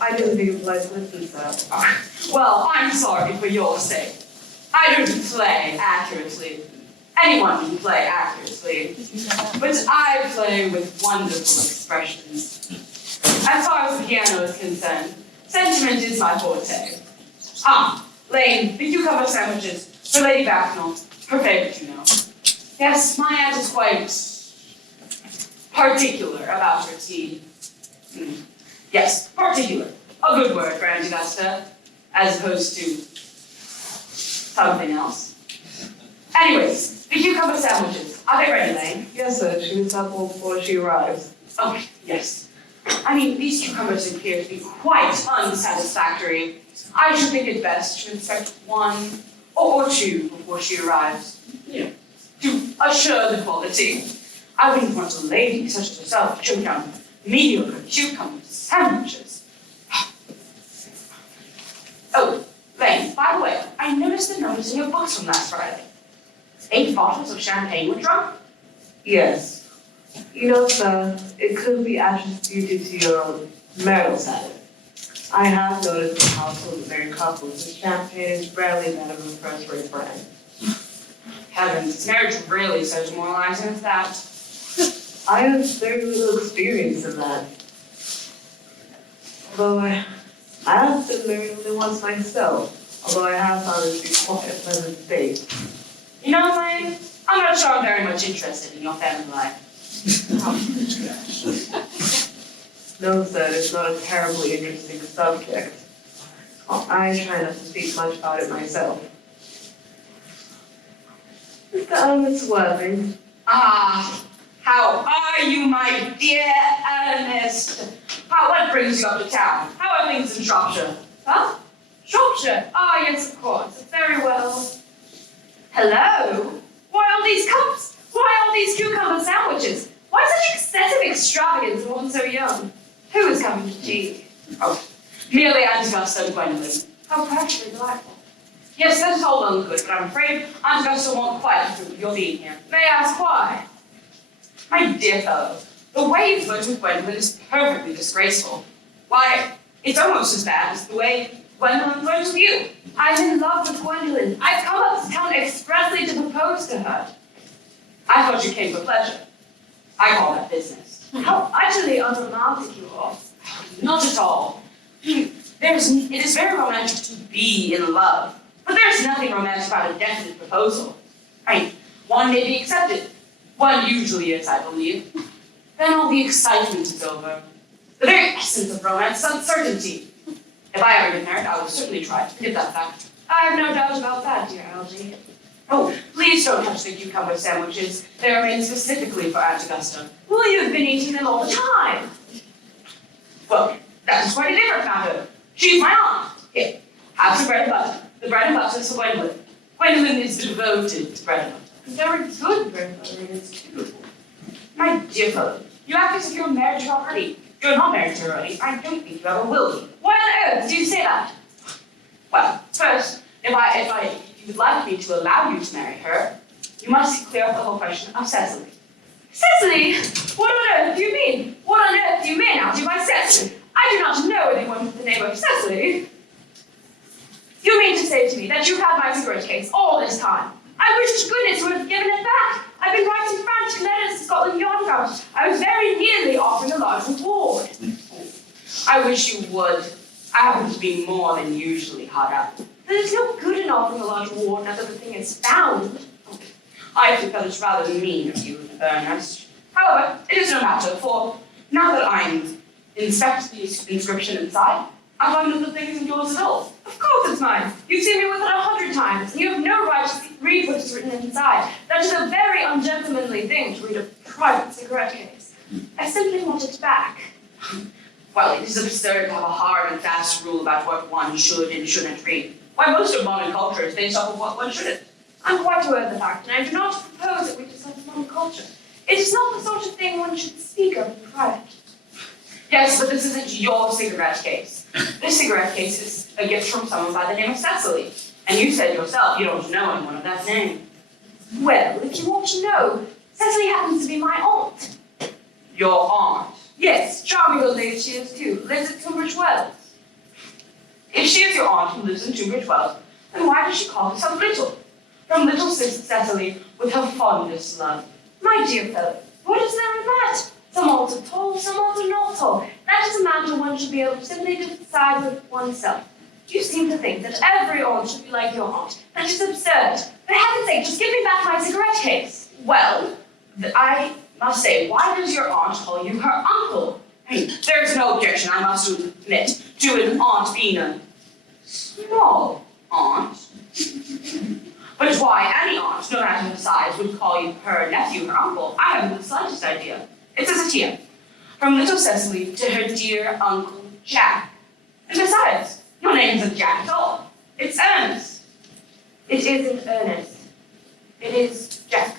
I didn't think it was like listen, sir. Well, I'm sorry for your sake. I don't play accurately. Anyone can play accurately. But I play with wonderful expressions. As far as the piano is concerned, sentiment is my forte. Lane, the cucumber sandwiches for Lady Backnell, her favorite, you know. Yes, my aunt is quite particular about her tea. Yes, particular. A good word for Aunt Augusta, as opposed to something else. Anyways, the cucumber sandwiches. Are they ready, Lane? Yes, sir. She was up before she arrives. Oh, yes. I mean, these cucumbers appear to be quite unsatisfactory. I should think it best to inspect one or two before she arrives. To assure the quality. I wouldn't want a lady such as herself to choke down mediocre cucumber sandwiches. Oh, Lane, by the way, I noticed the numbers in your books from last Friday. 8 bottles of champagne were drunk? Yes. You know, sir, it could be attributed to your marital status. I have noticed in households of married couples that champagne is rarely that of a first-rate brand. Heavens, is marriage really so demoralizing as that? I have very little experience in that. Although I have been married only once myself, although I have found it to be quite a pleasant state. You know, Lane, I'm not sure I'm very much interested in your family life. No, sir, it's not a terribly interesting subject. I try not to speak much about it myself. Mr. Ernest Worthing. How are you, my dear Earnest? What brings you up to town? How are things in Shropshire? Huh? Shropshire? Yes, of course. Very well. Hello? Why all these cups? Why all these cucumber sandwiches? Why such excessive extravagance for one so young? Who is coming to tea? Merely Aunt Augusta and Gwendolyn. How practically delightful. Yes, that is all well and good, but I'm afraid Aunt Augusta won't quite approve of your being here. May I ask why? My dear fellow, the way you flirt with Gwendolyn is perfectly disgraceful. Why, it's almost as bad as the way Gwendolyn flirts with you. I'm in love with Gwendolyn. I've come up to town expressly to propose to her. I thought you came for pleasure. I call that business. How utterly unromantic you are. Not at all. It is very romantic to be in love, but there's nothing romantic about a definite proposal. One may be accepted. One usually is, I believe. Then all the excitement is over. The very essence of romance is uncertainty. If I ever get married, I will certainly try to forget that fact. I have no doubt about that, dear Algy. Oh, please don't touch the cucumber sandwiches. They are made specifically for Aunt Augusta. Well, you've been eating them all the time. Well, that is quite a different matter. She's my aunt. Here, have some bread and butter. The bread and butter is for Gwendolyn. Gwendolyn is devoted to bread and butter. Very good bread and butter is too. My dear fellow, you act as if you're married to her already. You're not married to her already. I don't think you ever will be. Why on earth do you say that? Well, first, if you would like me to allow you to marry her, you must clear up the whole question of Cecily. Cecily? What on earth do you mean? What on earth do you mean, Algy, by Cecily? I do not know anyone with the name of Cecily. You mean to say to me that you've had my cigarette case all this time? I wish to goodness you would have given it back. I've been writing frantic letters to Scotland Yard about it. I was very nearly offering a large reward. I wish you would. I happen to be more than usually hard up. There's no good in offering a large reward now that the thing is found. I think that is rather mean of you, Earnest. However, it is no matter, for now that I'm inspect the inscription inside, I find that the thing isn't yours at all. Of course it's mine. You've seen me with it 100 times, and you have no right to read what is written inside. That is a very ungentlemanly thing to read a private cigarette case. I simply want it back. Well, it is absurd to have a hard and fast rule about what one should and shouldn't read. Why, most of modern culture is based off of what one shouldn't. I'm quite aware of the fact, and I do not propose that we discuss modern culture. It is not the sort of thing one should speak of in private. Yes, but this isn't your cigarette case. This cigarette case is a gift from someone by the name of Cecily. And you said yourself you don't know anyone of that name. Well, if you want to know, Cecily happens to be my aunt. Your aunt? Yes, charming old lady she is too. Lives at Tunbridge Wells. If she is your aunt who lives in Tunbridge Wells, then why does she call herself Little? From little Cecily with her fondest love. My dear fellow, what is there in that? Some odds are tall, some odds are not tall. That is a matter one should be able to simply decide with oneself. You seem to think that every aunt should be like your aunt. That is absurd. For heaven's sake, just give me back my cigarette case. Well, I must say, why does your aunt call you her uncle? There's no objection, I must admit, to an aunt being a small aunt. But why any aunt, no matter the size, would call you her nephew, her uncle, I haven't the slightest idea. It's as a tia. From little Cecily to her dear Uncle Jack. And besides, your name isn't Jack at all. It's Ernest. It isn't Earnest. It is Jack.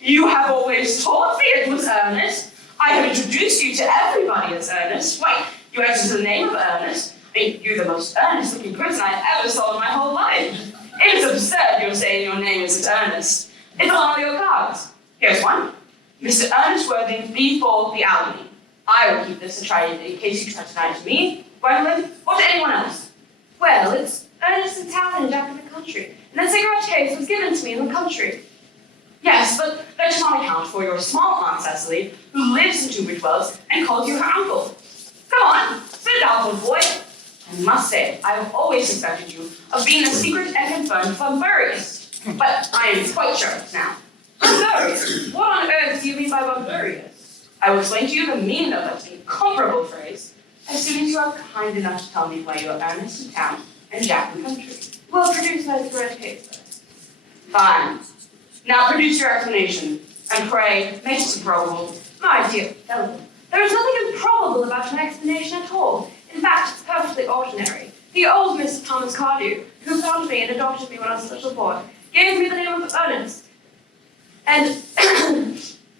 You have always told me it was Ernest. I have introduced you to everybody as Ernest. Why, you answer the name of Ernest. You're the most earnest-looking person I ever saw in my whole life. It is absurd you're saying your name isn't Earnest. It's on all your cards. Here's one. Mr. Ernest Worthing, B4, the Albany. I will keep this in case you try to deny it to me, Gwendolyn, or to anyone else. Well, it's Earnest in town and Jack in the country. And the cigarette case was given to me in the country. Yes, but that does not account for your small Aunt Cecily, who lives in Tunbridge Wells and calls you her uncle. Come on, spit it out, little boy. I must say, I have always suspected you of being a secret and confirmed Bumburious. But I am quite sure now. Bumburious? What on earth do you mean by Bumburious? I will explain to you the meaning of that incomparable phrase as soon as you are kind enough to tell me why you are Ernest in town and Jack in the country. Well, produce my cigarette case first. Fine. Now produce your explanation, and pray, make it improbable. My dear fellow, there is nothing improbable about my explanation at all. In fact, it's perfectly ordinary. The old Mrs. Thomas Cardew, who found me and adopted me when I was a little boy, gave me the name of Earnest, and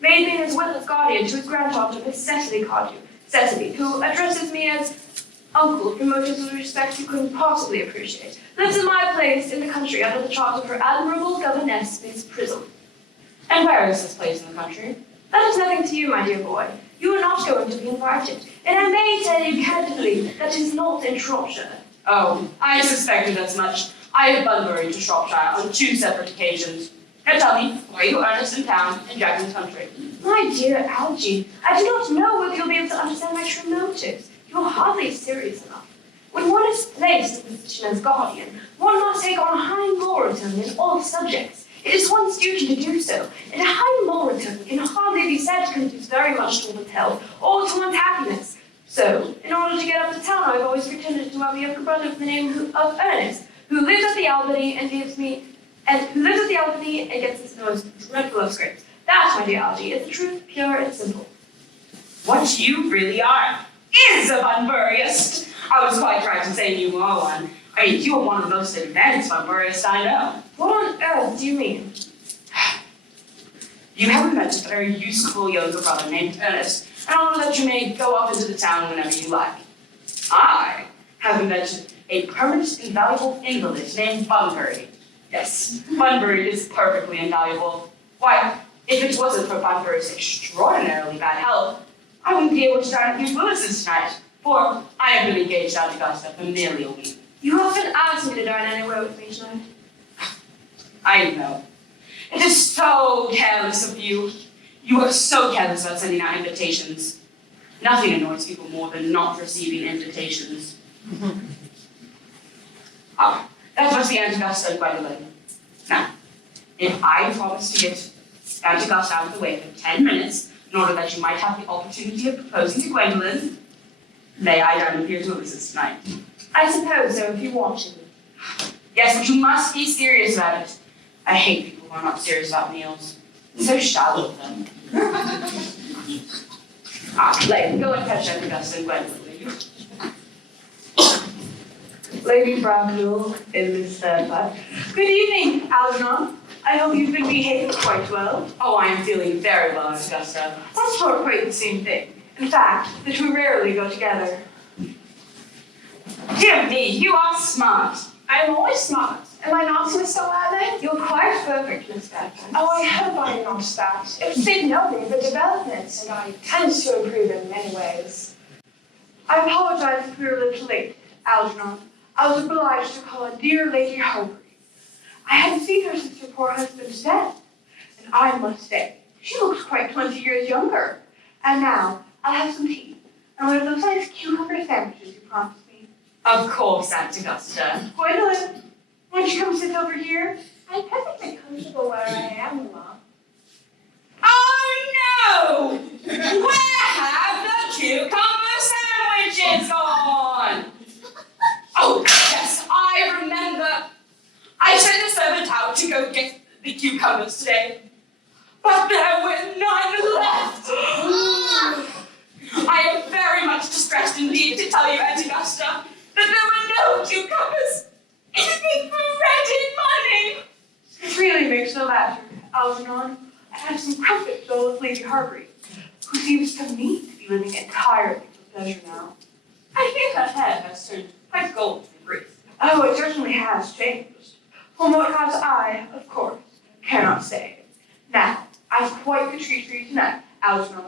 made me his witless guardian to his granddaughter, Miss Cecily Cardew. Cecily, who addresses me as uncle from motives of respect you couldn't possibly appreciate, lives in my place in the country under the charge of her admirable governess, Miss Prism. And where is this place in the country? That is nothing to you, my dear boy. You are not going to be invited, and I may tell you candidly that it is not in Shropshire. Oh, I suspected as much. I have Bunbury to Shropshire on 2 separate occasions. Now tell me, why are you Ernest in town and Jack in the country? My dear Algy, I do not know whether you'll be able to understand my true motives. You are hardly serious enough. When one is placed in the position as guardian, one must take on a high moral tone in all subjects. It is one's duty to do so, and a high moral tone can hardly be said to conduce very much to one's health or to one's happiness. So, in order to get up to town, I've always pretended to have a younger brother with the name of Earnest, who lives at the Albany and gets us the most dreadful of scrapes. That, my dear Algy, is the truth, pure and simple. What you really are is a Bunburyist. I was quite right in saying you are one. I mean, you are one of the most advanced Bunburyists I know. What on earth do you mean? You have invented a very useful younger brother named Earnest, in order that you may go up into the town whenever you like. I have invented a permanent invaluable invalid named Bunbury. Yes, Bunbury is perfectly invaluable. Why, if it wasn't for Bunbury's extraordinarily bad health, I wouldn't be able to dine at Hugh Lewis's tonight, for I have been engaged out to Augusta for nearly a week. You often ask me to dine anywhere with me tonight. I know. It is so careless of you. You are so careless about sending out invitations. Nothing annoys people more than not receiving invitations. That was the Aunt Augusta and Gwendolyn. Now, if I promise to get Aunt Augusta out of the way for 10 minutes, in order that you might have the opportunity of proposing to Gwendolyn, may I dine with your Lewis's tonight? I suppose so, if you want to. Yes, but you must be serious about it. I hate people who are not serious about meals. So shallow of them. Lady, go and fetch Aunt Augusta and Gwendolyn, will you? Lady Bracknell in Miss Fairfax. Good evening, Algernon. I hope you've been behaving quite well. Oh, I am feeling very well, Aunt Augusta. That's not quite the same thing. In fact, the two rarely go together. Dear me, you are smart. I'm always smart. Am I not, Mr. Wilde? You're quite perfect, Miss Fairfax. Oh, I hope I'm not that. It would take nothing but development, and I tend to improve in many ways. I apologize if we were a little late, Algernon. I was obliged to call on dear Lady Harbury. I hadn't seen her since her poor husband's death, and I must say, she looks quite 20 years younger. And now, I'll have some tea, and one of those nice cucumber sandwiches you promised me. Of course, Aunt Augusta. Gwendolyn, won't you come sit over here? I'm perfectly comfortable where I am, Mama. Oh no! Where have the cucumber sandwiches gone? Oh yes, I remember. I sent a servant out to go get the cucumbers today, but there were none left. I am very much distressed indeed to tell you, Aunt Augusta, that there were no cucumbers, even for ready money. It really makes no matter, Algernon. I had some crumpets though with Lady Harbury, who seems to me to be living entirely for pleasure now. I think her hair has turned quite golden and green. Oh, it certainly has changed. From what has I, of course, cannot say. Now, I've quite the treat for you tonight, Algernon.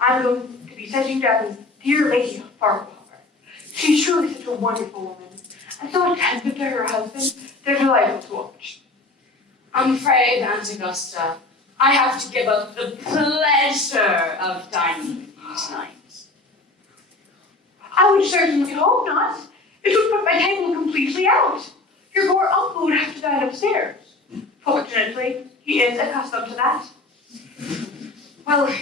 I'm going to be setting down this dear Lady Farquhar. She's truly such a wonderful woman, and so attentive to her husband, they're delightful to watch. I'm afraid, Aunt Augusta, I have to give up the pleasure of dining with you tonight. I would certainly hope not. It would put my table completely out. Your poor uncle would have to dine upstairs. Fortunately, he is accustomed to that. Well,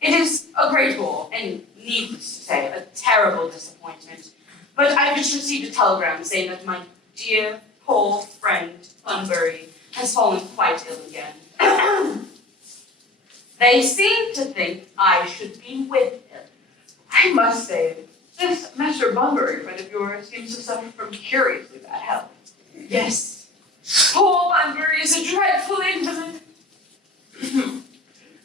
it is a great bore, and needless to say, a terrible disappointment. But I just received a telegram saying that my dear, poor friend, Bunbury, has fallen quite ill again. They seem to think I should be with him. I must say, this Mr. Bunbury friend of yours seems to suffer from curiously bad health. Yes, poor Bunbury is a dreadful invalid.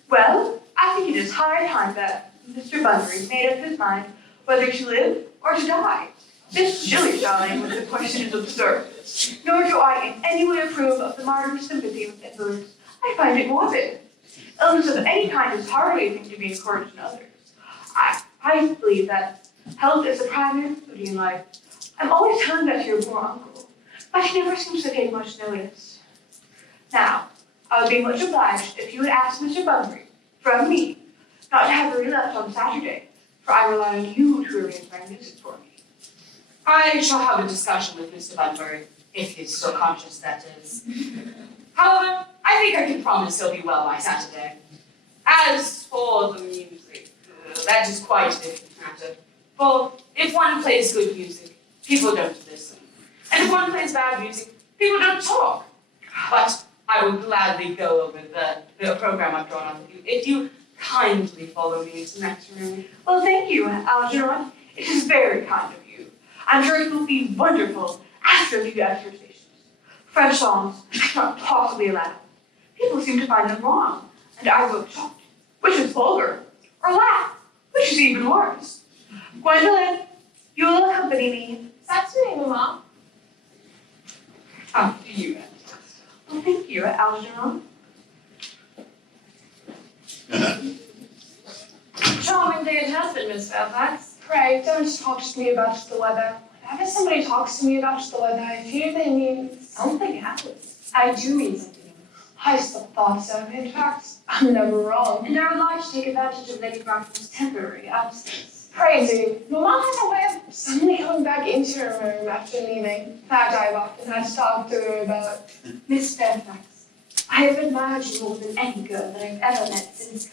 Well, I think it is high time that Mr. Bunbury made up his mind whether to live or to die. This shilly-shallying with the question is absurd. Nor do I in any way approve of the martyr's sympathy with invalids. I find it morbid. Illness of any kind is hardly a thing to be encouraged in others. I believe that health is the primary duty in life. I'm always telling that to your poor uncle, but he never seems to take much notice. Now, I would be much obliged if you would ask Mr. Bunbury, from me, not to have a relapse on Saturday, for I rely on you to arrange my visit for me. I shall have a discussion with Mr. Bunbury, if he's still conscious, that is. However, I think I can promise he'll be well by Saturday. As for the music, that is quite a different matter. For if one plays good music, people don't listen. And if one plays bad music, people don't talk. But I would gladly go over the program I've drawn up with you, if you kindly follow me into the next room. Well, thank you, Algernon. It is very kind of you. I'm sure it will be wonderful after the exercises. French songs I cannot possibly allow. People seem to find them wrong, and I will shout, which is vulgar, or laugh, which is even worse. Gwendolyn, you will accompany me. Certainly, Mama. After you, Aunt. Well, thank you, Algernon. Charming day it has been, Miss Fairfax. Pray, don't talk to me about the weather. Whenever somebody talks to me about the weather, I fear they mean something happens. I do mean something. I still thought so. In fact, I'm never wrong. And are allowed to take advantage of Lady Bracknell's temporary absence. Pray do. Mama has a way of suddenly coming back into her room after leaving. In fact, I've often had to talk to her about. Miss Fairfax, I have admired you more than any girl that I've ever met since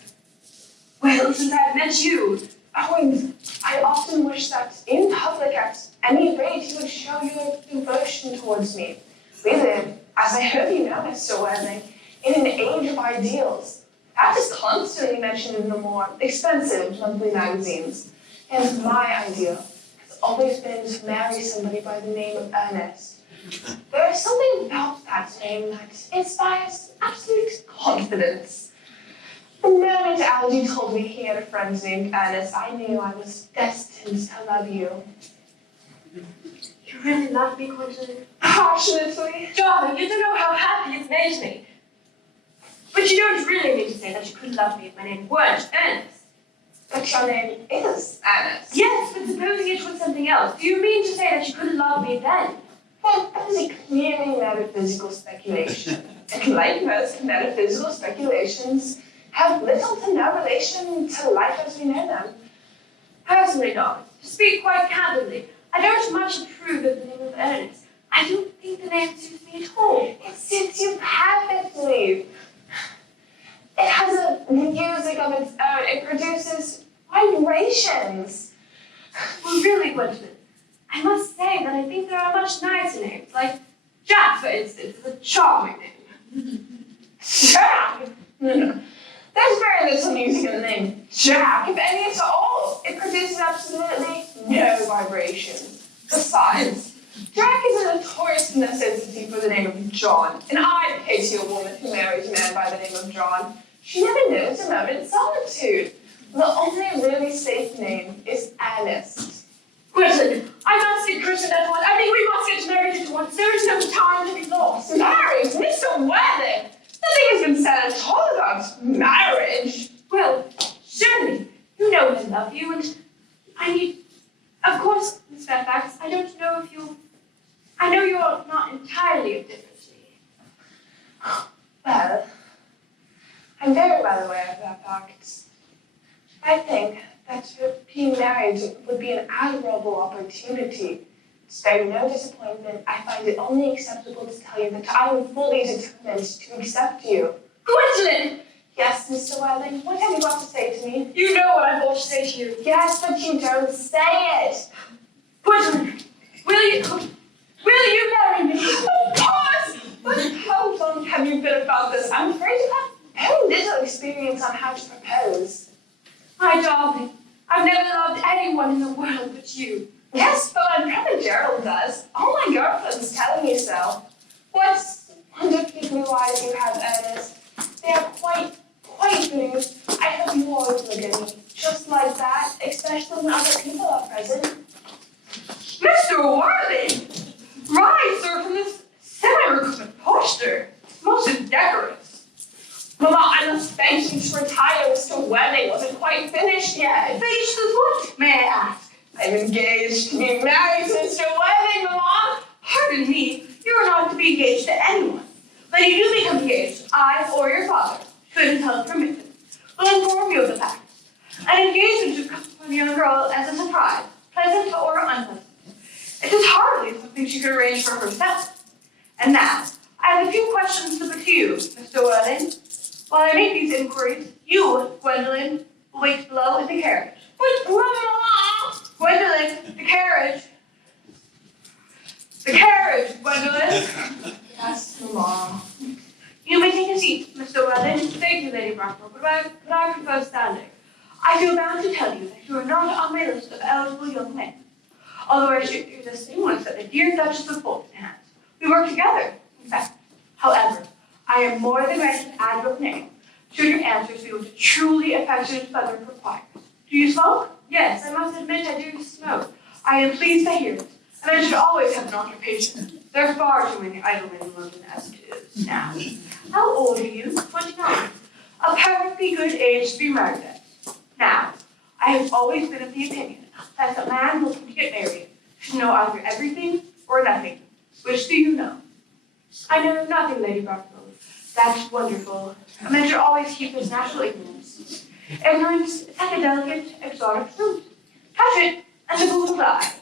I've met you. Oh, and I often wish that in public, at any rate, you would show your devotion towards me. We live, as I hope you know, Mr. Worthing, in an age of ideals. That is constantly mentioned in the more expensive monthly magazines. And my ideal has always been to marry somebody by the name of Earnest. There is something about that name that inspires absolute confidence. The moment Algie told me he had a friend named Earnest, I knew I was destined to love you. You really love me, Gwendolyn? Passionately. Darling, you don't know how happy it's made me. But you don't really mean to say that you couldn't love me if my name weren't Ernest. But your name is Earnest. Yes, but supposing it was something else, do you mean to say that you couldn't love me then? Well, that is a clearly metaphysical speculation. And like most metaphysical speculations, have little to no relation to life as we know them. Personally, darling, to speak quite candidly, I don't much approve of the name of Ernest. I don't think the name suits me at all. It suits you perfectly. It has a music of its own. It produces vibrations. Well, really, Gwendolyn, I must say that I think there are much nicer names, like Jack, for instance, is a charming name. Jack? No. There's very little music in the name Jack, if any at all. It produces absolutely no vibration. Besides, Jack is a notorious necessity for the name of John, and I pity a woman who marries a man by the name of John. She never knows a moment's solitude. The only really safe name is Earnest. Gwendolyn, I must get christened at once. I think we must get married at once. There is no time to be lost. Married? Mr. Worthing? Nothing has been said at all about marriage. Well, surely, you know I love you, and I need... Of course, Miss Fairfax, I don't know if you... I know you're not entirely indifferent to me. Well, I'm very well aware of that fact. I think that being married would be an admirable opportunity. To spare you no disappointment, I find it only acceptable to tell you that I am fully determined to accept you. Gwendolyn! Yes, Mr. Welling, what have you got to say to me? You know what I've got to say to you. Yes, but you don't say it. Gwendolyn, will you marry me? Of course! But how long have you been about this? I'm afraid you have very little experience on how to propose. My darling, I've never loved anyone in the world but you. Yes, but my brother Gerald does. All my girlfriends telling you so. What wonderfully blue eyes you have, Ernest. They are quite blue. I hope you always look at me just like that, especially when other people are present. Mr. Worthing! Rise, sir, from this semi-recumbent posture. Most indecorous. Mama, I must beg you to retire. Mr. Wedding wasn't quite finished yet. Finished with what, may I ask? I'm engaged to be married to Mr. Wedding, Mama. Pardon me, you are not to be engaged to anyone. When you do become engaged, I or your father, should until permitted, will inform you of the fact. An engagement should come from a young girl as a surprise, pleasant or unpleasant. It is hardly something she could arrange for herself. And now, I have a few questions to put to you, Mr. Worthing. While I make these inquiries, you, Gwendolyn, will wait below in the carriage. But, Mama! Gwendolyn, the carriage! The carriage, Gwendolyn! Yes, Mama. You may take a seat, Mr. Worthing. Thank you, Lady Bracknell, but I prefer standing. I feel bound to tell you that you are not on my list of eligible young men. Although I should do the same once at the dear Duchess of Bolton's. We work together, in fact. However, I am more than ready to add your name should your answers be what a truly affectionate mother requires. Do you smoke? Yes, I must admit I do smoke. I am pleased to hear it, and I should always have an occupation. There are far too many idle men in London as it is now. How old are you? 29. A perfectly good age to be married at. Now, I have always been of the opinion that a man looking to get married should know either everything or nothing. Which do you know? I know nothing, Lady Bracknell. That's wonderful. A man should always keep his natural ignorance. Ignorance is like a delicate, exotic fruit. Touch it, and the food will die.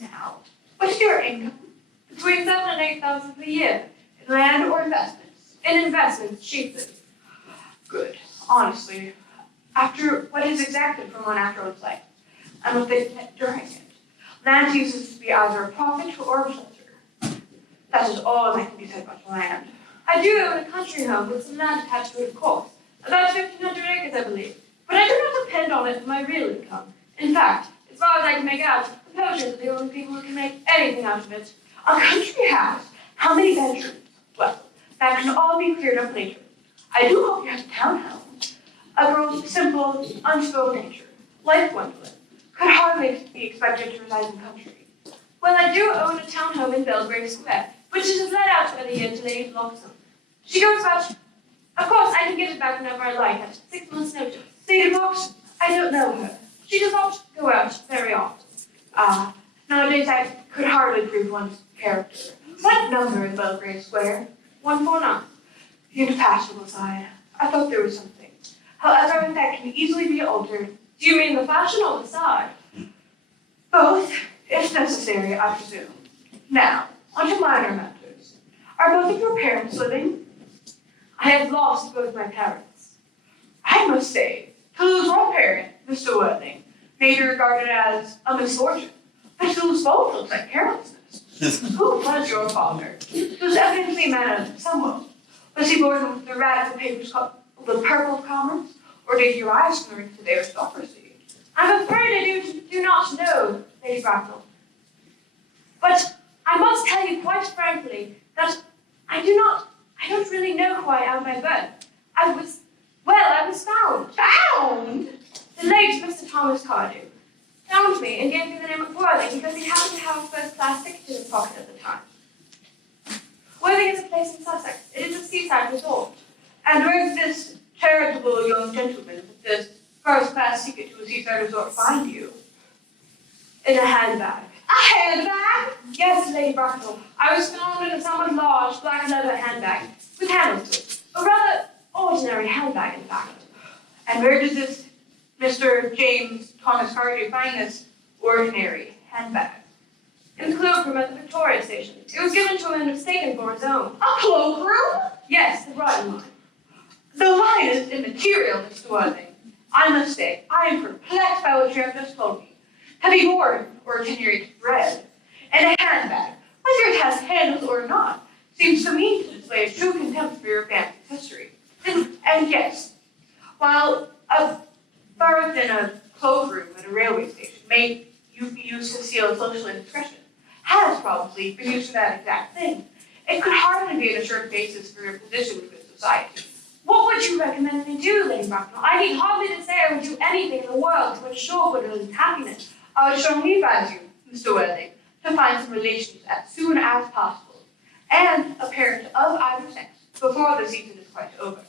Now, what's your income? Between 7,000 and 8,000 per year, in land or investments. In investments, chiefly. Good. Honestly, after what is exacted from one after one's life, and what they get during it, land uses to be either a profit or a pleasure. That is all that can be said about land. I do own a country home with some land attached to it, of course. About 1,500 acres, I believe. But I do not depend on it for my real income. In fact, as far as I can make out, the poachers are the only people who can make anything out of it. A country house? How many bedrooms? Well, that can all be cleared up later. I do hope you have a townhouse. A girl's simple, unspoiled nature, like Gwendolyn, could hardly be expected to reside in the country. Well, I do own a townhome in Belgrave Square, which is let out for the year to Lady Bloxham. She goes about, of course, I can get it back whenever I like at 6 months' notice. Lady Bloxham, I don't know her. She does not go out very often. Nowadays I could hardly prove one's character. What number in Belgrave Square? 149. The impassable side. I thought there was something. However, that can easily be altered. Do you mean the fashion or the side? Both, if necessary, I presume. Now, on to minor matters. Are both of your parents living? I have lost both my parents. I must say, to lose one parent, Mr. Worthing, may be regarded as a misfortune. But to lose both looks like carelessness. Who was your father? He was evidently a man of some wealth. Was he born with the radical papers called the purple of commerce? Or did he rise from the ranks of the aristocracy? I'm afraid I do not know, Lady Bracknell. But I must tell you quite frankly that I don't really know who I am by birth. I was found. Found? The late Mr. Thomas Cardew found me and gave me the name of Worthing because he happened to have a first-class ticket in his pocket at the time. Worthing is a place in Sussex. It is a seaside resort. And where did this charitable young gentleman with this first-class ticket to a seaside resort find you? In a handbag. A handbag? Yes, Lady Bracknell. I was found in a somewhat large black leather handbag with handles to it. A rather ordinary handbag, in fact. And where did this Mr. James Thomas Cardew find this ordinary handbag? In the cloakroom at the Victoria Station. It was given to him and mistaken for his own. A cloakroom? Yes, the bridal line. The line is immaterial, Mr. Worthing. I must say, I am perplexed by what you have just told me. Heavy board or tenured bread, and a handbag, whether it has handles or not, seems to me to display a true contempt for your family's history. And yes, while a berth in a cloakroom at a railway station may be used to conceal social indiscretion, has probably been used for that exact thing. It could hardly be an assured basis for your position within society. What would you recommend me do, Lady Bracknell? I need hardly to say I would do anything in the world to ensure Gwendolyn's happiness. I would strongly advise you, Mr. Worthing, to find some relations as soon as possible, and a parent of either sex before the season is quite over.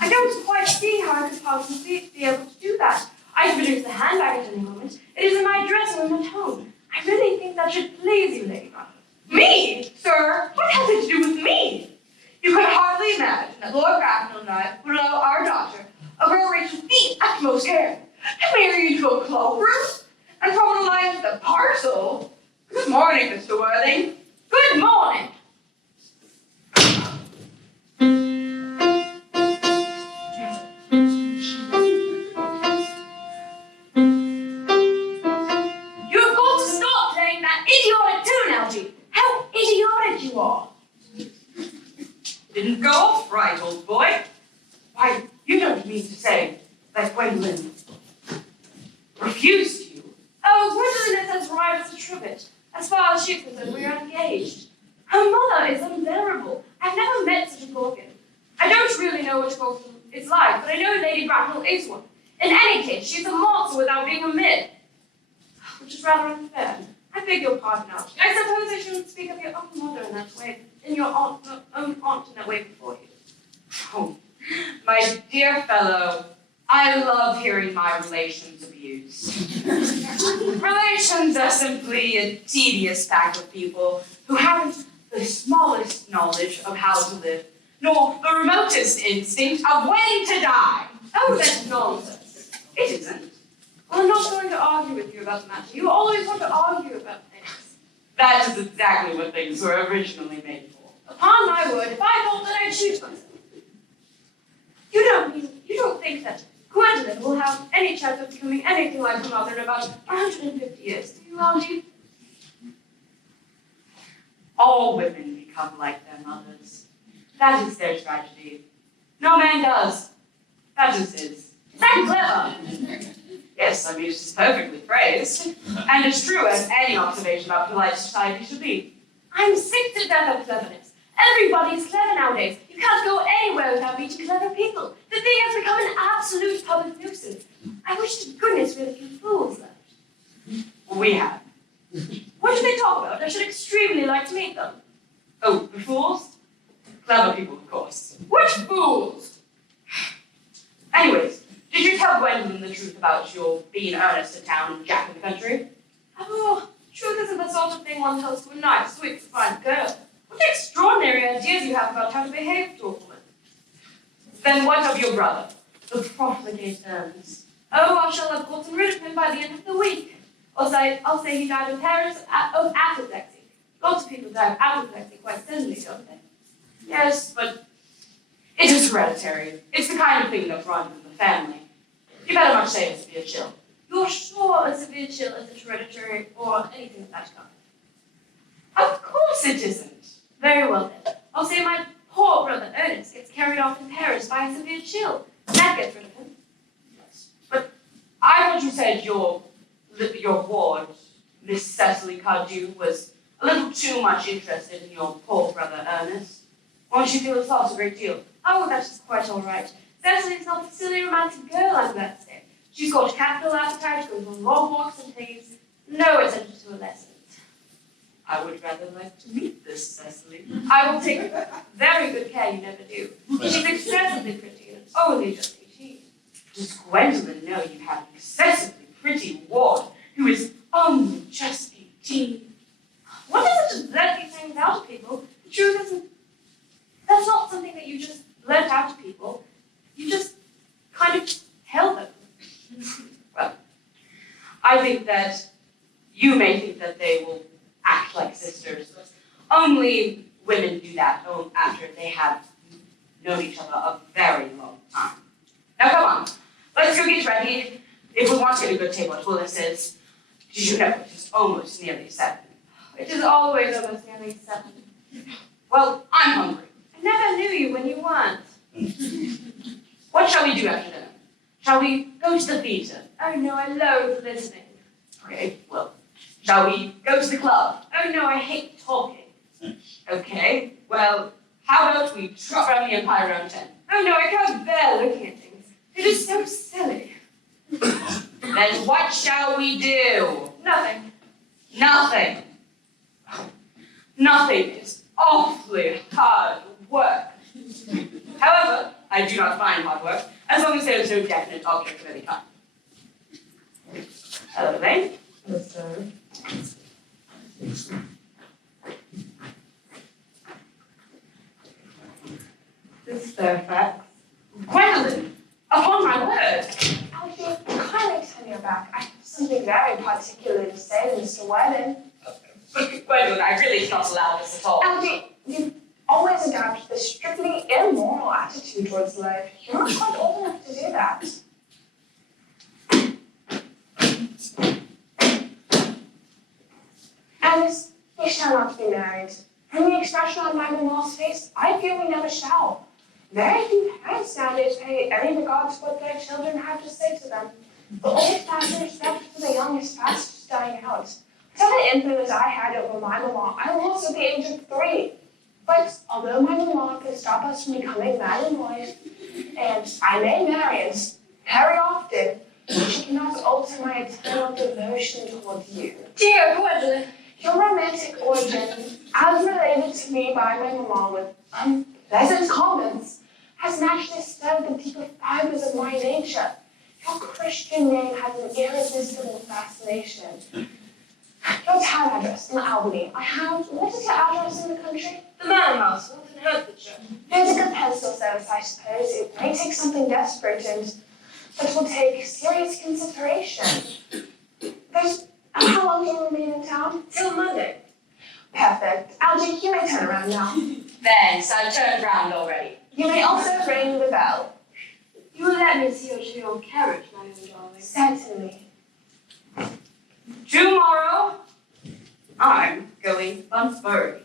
I don't quite see how I could possibly be able to do that. I could produce the handbag at any moment. It is in my dressing room at home. I really think that should please you, Lady Bracknell. Me? Sir, what has it to do with me? You could hardly imagine that Lord Bracknell and I would allow our daughter, a girl raised with the utmost care, to marry into a cloakroom and form an alliance with a parcel. Good morning, Mr. Worthing. Good morning. You've got to stop playing that idiotic tune, Algie. How idiotic you are. Didn't go off right, old boy. Why, you don't mean to say that Gwendolyn Refused you? Oh, Gwendolyn is as right as a trivet. As far as she's concerned, we are engaged. Her mother is unbearable. I've never met such a gorgon. I don't really know what gorgon is like, but I know Lady Bracknell is one. In any case, she's a monster without being a myth. Which is rather unfair. I beg your pardon, Algie. I suppose I shouldn't speak of your own mother in that way, in your own aunt in that way before you. Oh, my dear fellow, I love hearing my relations abused. Relations are simply a tedious pack of people who haven't the smallest knowledge of how to live, nor the remotest instinct of when to die. Oh, that's nonsense. It isn't. Well, I'm not going to argue with you about the matter. You always want to argue about things. That is exactly what things were originally made for. Upon my word, if I thought that I'd shoot myself. You don't think that Gwendolyn will have any chance of becoming anything like her mother in about 150 years, do you, Algie? All women become like their mothers. That is their tragedy. No man does. That is his. Is that clever? Yes, I mean, it's perfectly phrased. And as true as any observation about polite society should be. I'm sick to death of cleverness. Everybody is clever nowadays. You can't go anywhere without meeting clever people. The thing has become an absolute public nuisance. I wish to goodness we had a few fools left. We have. What What do they talk about? I should extremely like to meet them. Oh, the fools? Clever people, of course. Which fools? Anyways, did you tell Gwendolyn the truth about your being Earnest in town and Jack in the country? Oh, truth isn't the sort of thing one tells to a nice, sweet, refined girl. What extraordinary ideas you have about how to behave to a woman. Then what of your brother, the profligate Earnest? Oh, I shall have gotten rid of him by the end of the week. I'll say he died of apoplexy. Lots of people die of apoplexy quite suddenly, don't they? Yes, but it is hereditary. It's the kind of thing that runs in the family. You better much say it's severe chill. You're sure a severe chill isn't hereditary or anything of that kind? Of course it isn't. Very well then. I'll say my poor brother Ernest gets carried off in Paris by a severe chill. That gets rid of him. Yes. But I thought you said your ward, Miss Cecily Cardew, was a little too much interested in your poor brother Ernest. Won't you feel his loss a great deal? Oh, that's just quite all right. Cecily's not a silly romantic girl, I'm glad to say. She's got capital appetite, goes on long walks and plays no attention to her lessons. I would rather like to meet this Cecily. I will take very good care you never do. She's excessively pretty, and it's only just 18. Does Gwendolyn know you have an excessively pretty ward who is only just 18? What is it to let these things out to people? The truth isn't. That's not something that you just let out to people. You just kind of tell them. Well, I think that you may think that they will act like sisters. Only women do that after they have known each other a very long time. Now come on, let's go get ready. If we want to get a good table at Willis's, did you know it is almost nearly 7? It is always almost nearly 7. Well, I'm hungry. I never knew you when you weren't. What shall we do after dinner? Shall we go to the theater? Oh no, I loathe listening. Okay, well, shall we go to the club? Oh no, I hate talking. Okay, well, how about we trot around the Empire around 10? Oh no, I can't bear looking at things. It is so silly. Then what shall we do? Nothing. Nothing. Nothing is awfully hard work. However, I do not mind hard work, as long as there is no definite object of any kind. Hello, Elaine. Yes, sir. This Fairfax. Gwendolyn, upon my word. Alfie, kindly turn your back. I have something very particular to say to Mr. Worden. Gwendolyn, I really cannot allow this at all. Alfie, you always adopt the strictly immoral attitude towards life. You're not quite old enough to do that. Alice, we shall not be married. From the expression on my mamma's face, I fear we never shall. Very few parents nowadays pay any regard to what their children have to say to them. The old-fashioned respect for the young is fast dying out. Whatever influence I had over my mamma, I lost at the age of 3. But although my mamma could stop us from becoming man and wife, and I may marry and very often, she cannot alter my eternal devotion toward you. Dear Gwendolyn. Your romantic origin, as related to me by my mamma with unpleasant comments, has naturally stirred the deeper fibers of my nature. Your Christian name has an irresistible fascination. Your town address in Albany. What is your address in the country? The Manor House, in Hertfordshire. There's a good pencil service, I suppose. It may take something desperate, but will take serious consideration. How long do you remain in town? Till Monday. Perfect. Algie, you may turn around now. Thanks, I've turned round already. You may also ring the bell. You will let me see your carriage, my own darling. Certainly. Tomorrow, I'm going Bunbury.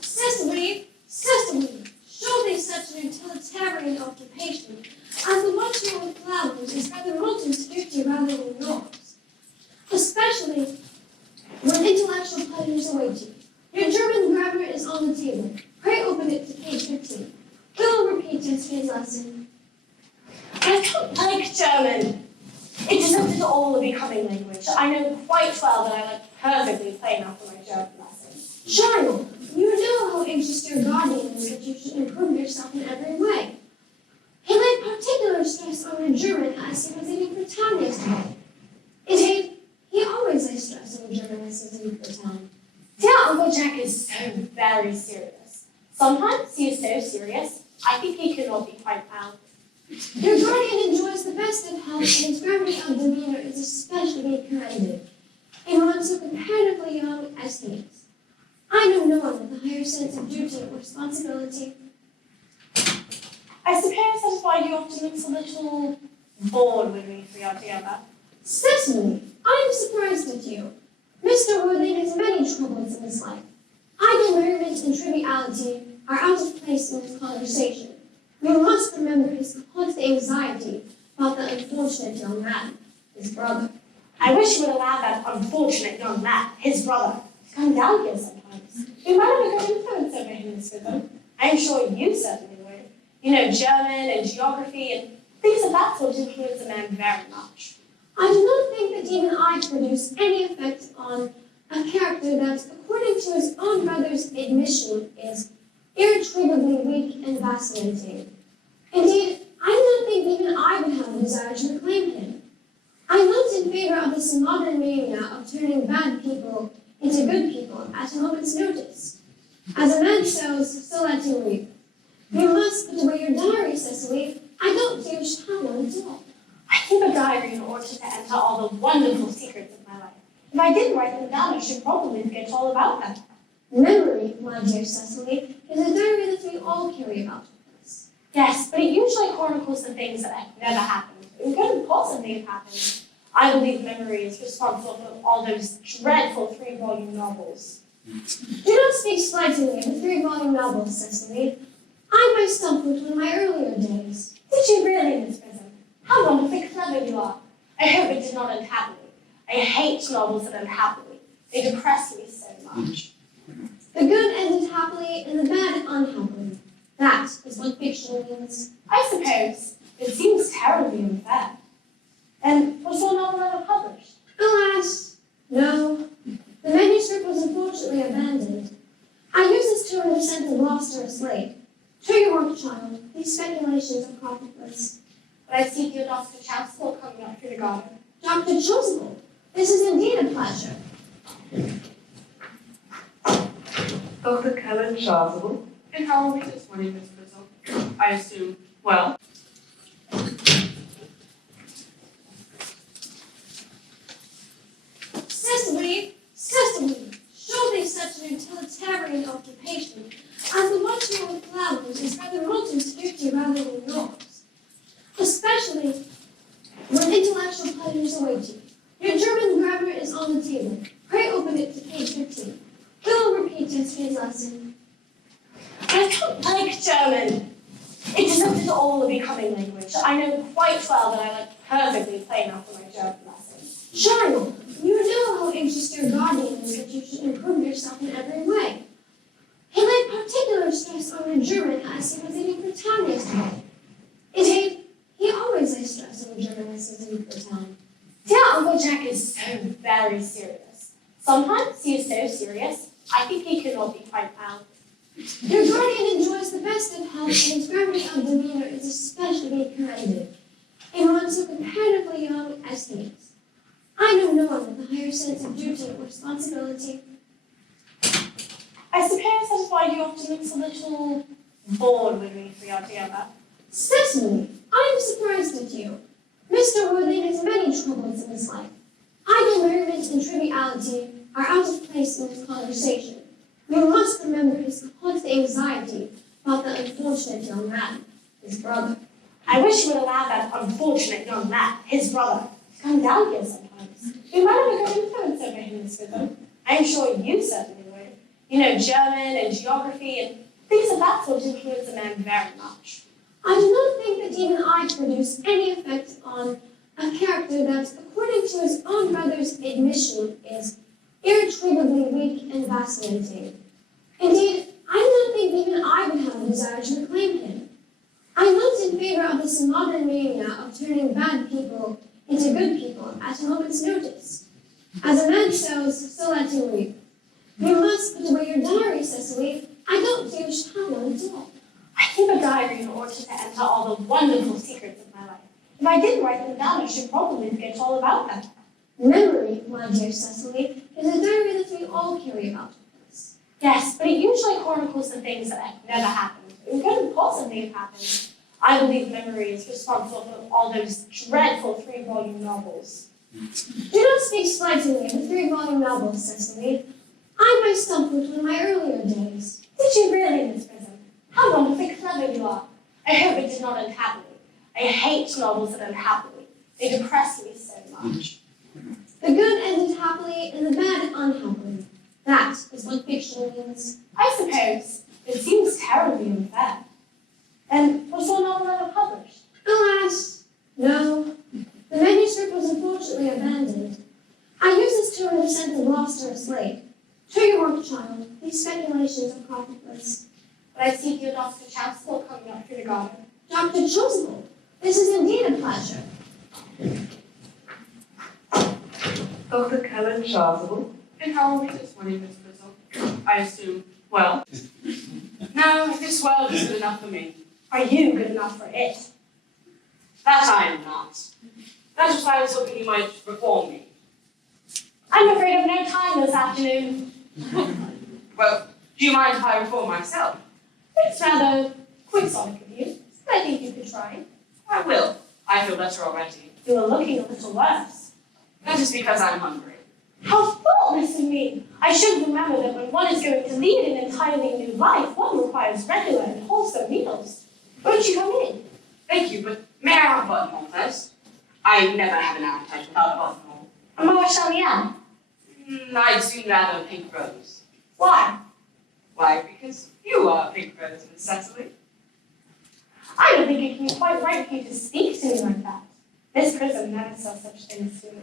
Cecily, surely such an utilitarian occupation as the watching of flowers is rather modern to duty rather than yours. Especially on the table. Pray open it to page 15. Will repeat yesterday's lesson. I don't like German. It isn't at all a becoming language. I know quite well that I like perfectly plain after my German lesson. Child, you know how anxious your guardian is that you should improve yourself in every way. He laid particular stress on your German as he was eating for town yesterday. Indeed, he always lays stress on the German as he's eating for town. Dear Uncle Jack is so very serious. Sometimes he is so serious, I think he cannot be quite well. Your guardian enjoys the best of health, and his gravity of demeanor is especially commended in one so comparatively young as he is. I know no one with a higher sense of duty or responsibility. I suppose that is why you often look a little bored when we three are together. Cecily, I am surprised at you. Mr. Woodley has many troubles in his life. Idle merriment and triviality are out of place in his conversation. You must remember his constant anxiety about the unfortunate young man, his brother. I wish you would allow that unfortunate young man, his brother, to come down here sometimes. We might have a great influence over him this rhythm. I am sure you certainly would. You know, German and geography and things of that sort influence a man very much. I do not think that even I produce any effect on a character that, according to his own brother's admission, is irretrievably weak and vacillating. Indeed, I do not think even I would have a desire to reclaim him. I am not in favor of this modern mania of turning bad people into good people at a moment's notice. As a man sows, so let him reap. You must put away your diary, Cecily. I don't think you should have one at all. I keep a diary in order to enter all the wonderful secrets of my life. If I didn't write them down, I should probably forget all about them. Memory, my dear Cecily, is a diary that we all carry about with us. Yes, but it usually chronicles the things that have never happened. It couldn't possibly have happened. I believe memory is responsible for all those dreadful 3-volume novels. Do not speak slightingly of the 3-volume novels, Cecily. I myself wrote one in my earlier days. Did you really, Miss Prism? How wonderfully clever you are. I hope it did not end happily. I hate novels that end happily. They depress me so much. The good ended happily and the bad unhappily. That is what fiction means. I suppose. It seems terribly unfair. And was your novel ever published? Alas, no. The manuscript was unfortunately abandoned. I use this to an extent of lost or mislaid. To your work, child. These speculations are profitless. But I see dear Dr. Chancellor coming up through the garden. Dr. Chasuble, this is indeed a pleasure. Dr. Kevin Chasuble. And how are we this morning, Miss Frizzle? I assume well. Cecily, surely such an utilitarian occupation as the watching with flowers is rather Milton's duty rather than yours, especially when intellectual pleasures await you. Your German grammar is on the table. Pray open it to page 15. We will repeat yesterday's lesson. I don't like German. It isn't at all a becoming language. I know quite well that I like perfectly plain after my German lesson. Child, you know how anxious your guardian is that you should improve yourself in every way. He laid particular stress on your German as he was eating for town yesterday. Indeed, he always lays stress on the German as he's eating for town. Dear Uncle Jack is so very serious. Sometimes he is so serious, I think he cannot be quite well. Your guardian enjoys the best of health, and his gravity of demeanor is especially commended in one so comparatively young as he is. I know no one with a higher sense of duty or responsibility. I suppose that is why you often look a little bored when we three are together. Cecily, I am surprised at you. Mr. Woodley has many troubles in his life. Idle merriment and triviality are out of place in his conversation. You must remember his constant anxiety about the unfortunate young man, his brother. I wish you would allow that unfortunate young man, his brother, to come down here sometimes. We might have a great influence over him this rhythm. I am sure you certainly would. You know, German and geography and things of that sort influence a man very much. I do not think that even I produce any effect on a character that, according to his own brother's admission, is irretrievably weak and vacillating. Indeed, I do not think even I would have a desire to reclaim him. I am not in favor of this modern mania of turning bad people into good people at a moment's notice. As a man sows, so let him reap. You must put away your diary, Cecily. I don't think you should have one at all. I keep a diary in order to enter all the wonderful secrets of my life. If I didn't write them down, I should probably forget all about them. Memory, my dear Cecily, is a diary that we all carry about with us. Yes, but it usually chronicles the things that have never happened. It couldn't possibly have happened. I believe memory is responsible for all those dreadful 3-volume novels. Do not speak slightingly of the 3-volume novels, Cecily. I myself wrote one in my earlier days. Did you really, Miss Prism? How wonderfully clever you are. I hope it did not end happily. I hate novels that end happily. They depress me so much. The good ended happily and the bad unhappily. That is what fiction means. I suppose. It seems terribly unfair. And was your novel ever published? Alas, no. The manuscript was unfortunately abandoned. I use this to represent the lost or mislaid. To your work, child. These speculations are profitless. But I see your Dr. Chasuble coming up through the garden. Dr. Chasuble, this is indeed a pleasure. Dr. Kellen Chasuble. And how are we this morning, Miss Prism? I assume, well. No, this world is good enough for me. Are you good enough for it? That I am not. That is why I was hoping you might reform me. I'm afraid I've no time this afternoon. Well, do you mind if I reform myself? It's rather quixotic of you, but I think you could try. I will. I feel better already. You are looking a little worse. That is because I'm hungry. How thoughtless of me! I should remember that when one is going to lead an entirely new life, one requires regular and wholesome meals. Won't you come in? Thank you, but may I have a buttonhole first? I never have an appetite without a buttonhole. A Marshall. I'd soon rather a pink rose. Why? Why? Because you are a pink rose, Miss Cecily. I don't think it can be quite right for you to speak to me like that. Miss Prism never says such things to me.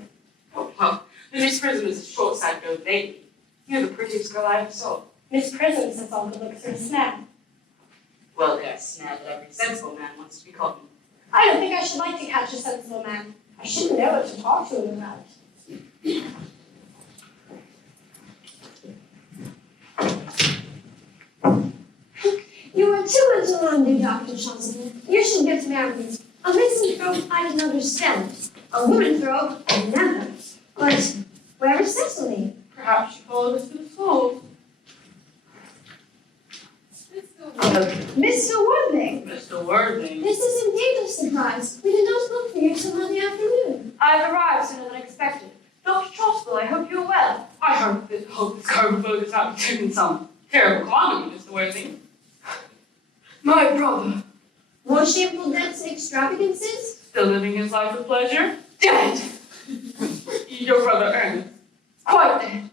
Oh, well, the Miss Prism is a short-sighted old lady. You're the prettiest girl I ever saw. Miss Prism says all good looks are a snare. Well, they're a snare that every sensible man wants to be caught in. I don't think I should like to catch a sensible man. I shouldn't know what to talk to him about. You are too much alarmed, dear Dr. Chasuble. You should get married. A misanthrope I can understand. A womanthrope, never. But where is Cecily? Perhaps she followed us to the school. Mr. Worthing! Mr. Worthing. This is indeed a surprise. We did not look for you till Monday afternoon. I've arrived sooner than expected. Dr. Chasuble, I hope you're well. I hope this carboboat is not taking some terrible calamity, Mr. Worthing. My brother, More shameful debts and extravagances? still living his life of pleasure? Dead! Your brother Ernest, quite dead.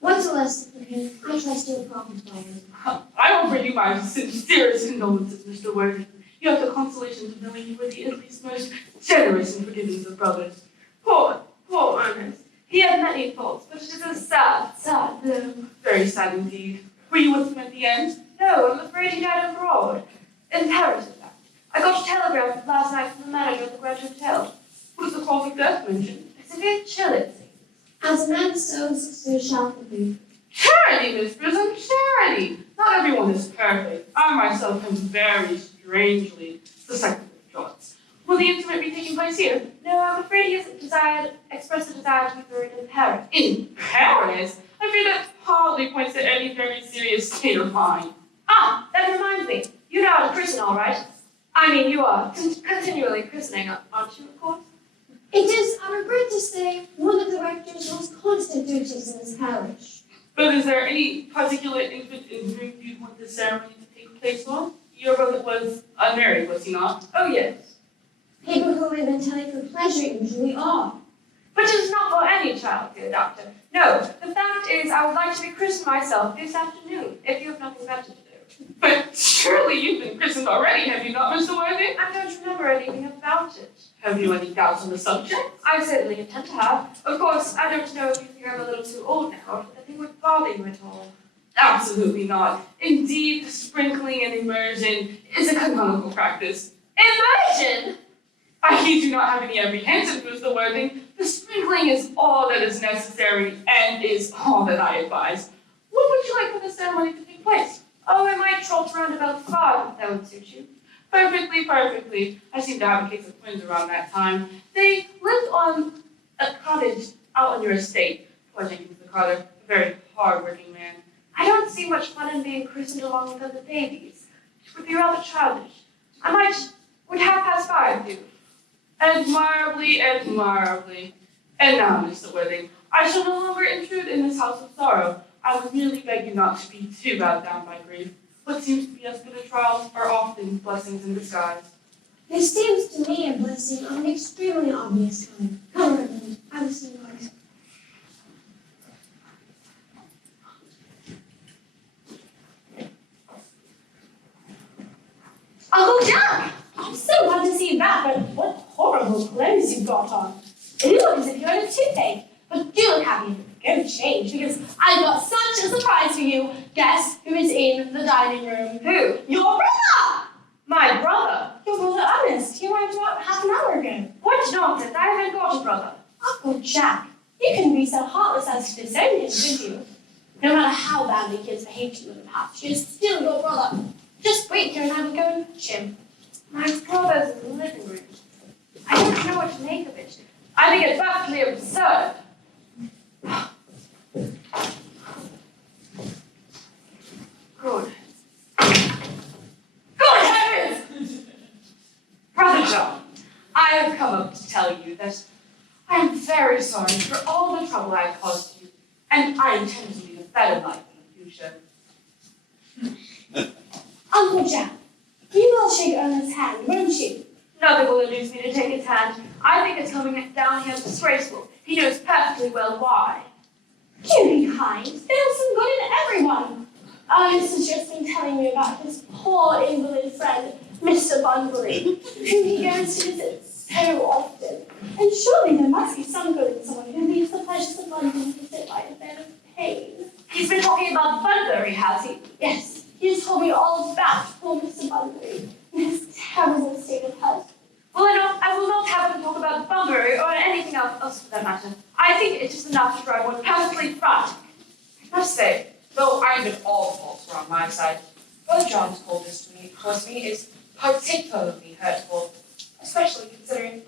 What's a lesson for him? I trust you'll profit by it. I offer you my sincerest condolences, Mr. Worthing. You have the consolation of knowing you were the at least most generous and forgiving of brothers. Poor Ernest. He had many faults, but it is a sad, sad blow. Very sad indeed. Were you with him at the end? No, I'm afraid he died abroad. In Paris, in fact. I got a telegram last night from the manager at the Grand Hotel. What is the cause of death mentioned? A severe chill, it seems. As a man sows, so shall he reap. Charity, Miss Prism, charity! Not everyone is perfect. I myself am very strangely susceptible to drugs. Will the incident be taking place here? No, I'm afraid he hasn't expressed a desire to be buried in Paris. In Paris? I fear that hardly points to any very serious state of mind. Ah, that reminds me. You know how to christen, all right? I mean, you are continually christening, aren't you, of course? It is, I regret to say, one of the rector's most constant duties in this parish. But is there any particular infant in whom you want this ceremony to take place on? Your brother was unmarried, was he not? Oh, yes. People who live entirely for pleasure usually are. But it is not for any child, dear doctor. No, the fact is, I would like to be christened myself this afternoon, if you have nothing better to do. But surely you've been christened already, have you not, Mr. Worthing? I don't remember anything about it. Have you any doubts on the subject? I certainly intend to have. Of course, I don't know if you think I'm a little too old now, or if anything would bother you at all. Absolutely not. Indeed, sprinkling and immersion is a canonical practice. Immersion! I do not have any apprehension towards the wording. The sprinkling is all that is necessary and is all that I advise. When would you like for the ceremony to take place? Oh, I might trot round about 5 if that would suit you. Perfectly, perfectly. I seem to have a case of twins around that time. They lived on a cottage out on your estate. Poor Jenkins the Carter, a very hard-working man. I don't see much fun in being christened along with other babies. It would be rather childish. Would 5:30 do? Admirably, admirably. And now, Mr. Worthing, I shall no longer intrude in this house of sorrow. I would merely beg you not to be too bowed down by grief. What seems to be as good a trial are often blessings in disguise. This seems to me a blessing of an extremely obvious kind. Come, Reverend, I will see yours. Uncle Jack! I'm so glad to see you back, but what horrible clothes you've got on. You look as if you had a toothache. But do look happy and go change, because I've got such a surprise for you. Guess who is in the dining room? Who? Your brother! My brother? Your brother Earnest. He arrived about half an hour ago. What nonsense! I haven't got a brother. Uncle Jack, you couldn't be so heartless as to disown him, could you? No matter how badly he has behaved to you in the past, he is still your brother. Just wait here and I will go and fetch him. My brother's in the living room. I don't know what to make of it. I think it's utterly absurd. Good. Good heavens! Brother John, I have come up to tell you that I am very sorry for all the trouble I have caused you, and I intend to lead a better life in the future. Uncle Jack, you will shake Ernest's hand, won't you? Nothing will induce me to take his hand. I think it's coming down here disgraceful. He knows perfectly well why. Do be kind. There's some good in everyone. Ernest has just been telling me about his poor invalid friend, Mr. Bunbury, whom he goes to visit so often. And surely there must be some good in someone who leaves the pleasures of London to sit by a bed of pain. He's been talking about Bunbury, has he? Yes, he has told me all about poor Mr. Bunbury and his terrible state of health. Well, I will not have him talk about Bunbury or anything else for that matter. I think it is enough to drive one perfectly frantic. I must say, though I admit all the faults were on my side, Brother John's coldness towards me is particularly hurtful, especially considering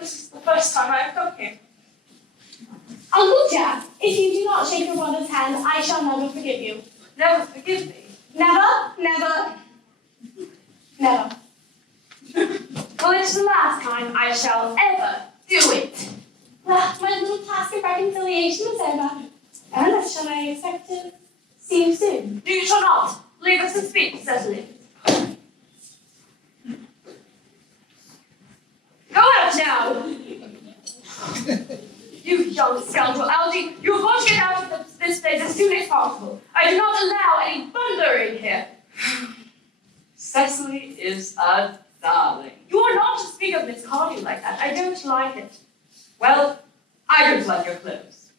this is the first time I have come here. Uncle Jack, if you do not shake your brother's hand, I shall never forgive you. Never forgive me. Never, never, never. Well, it's the last time I shall ever do it. Well, my little task of reconciliation is over. Ernest, shall I expect to see you soon? You shall not. Leave us to speak, Cecily. Go out now! You young scoundrel, Algy, you've got to get out of this place as soon as possible. I do not allow any Bunbury here. Cecily is a darling. You are not to speak of Miss Hardy like that. I don't like it. Well, I don't like your clothes.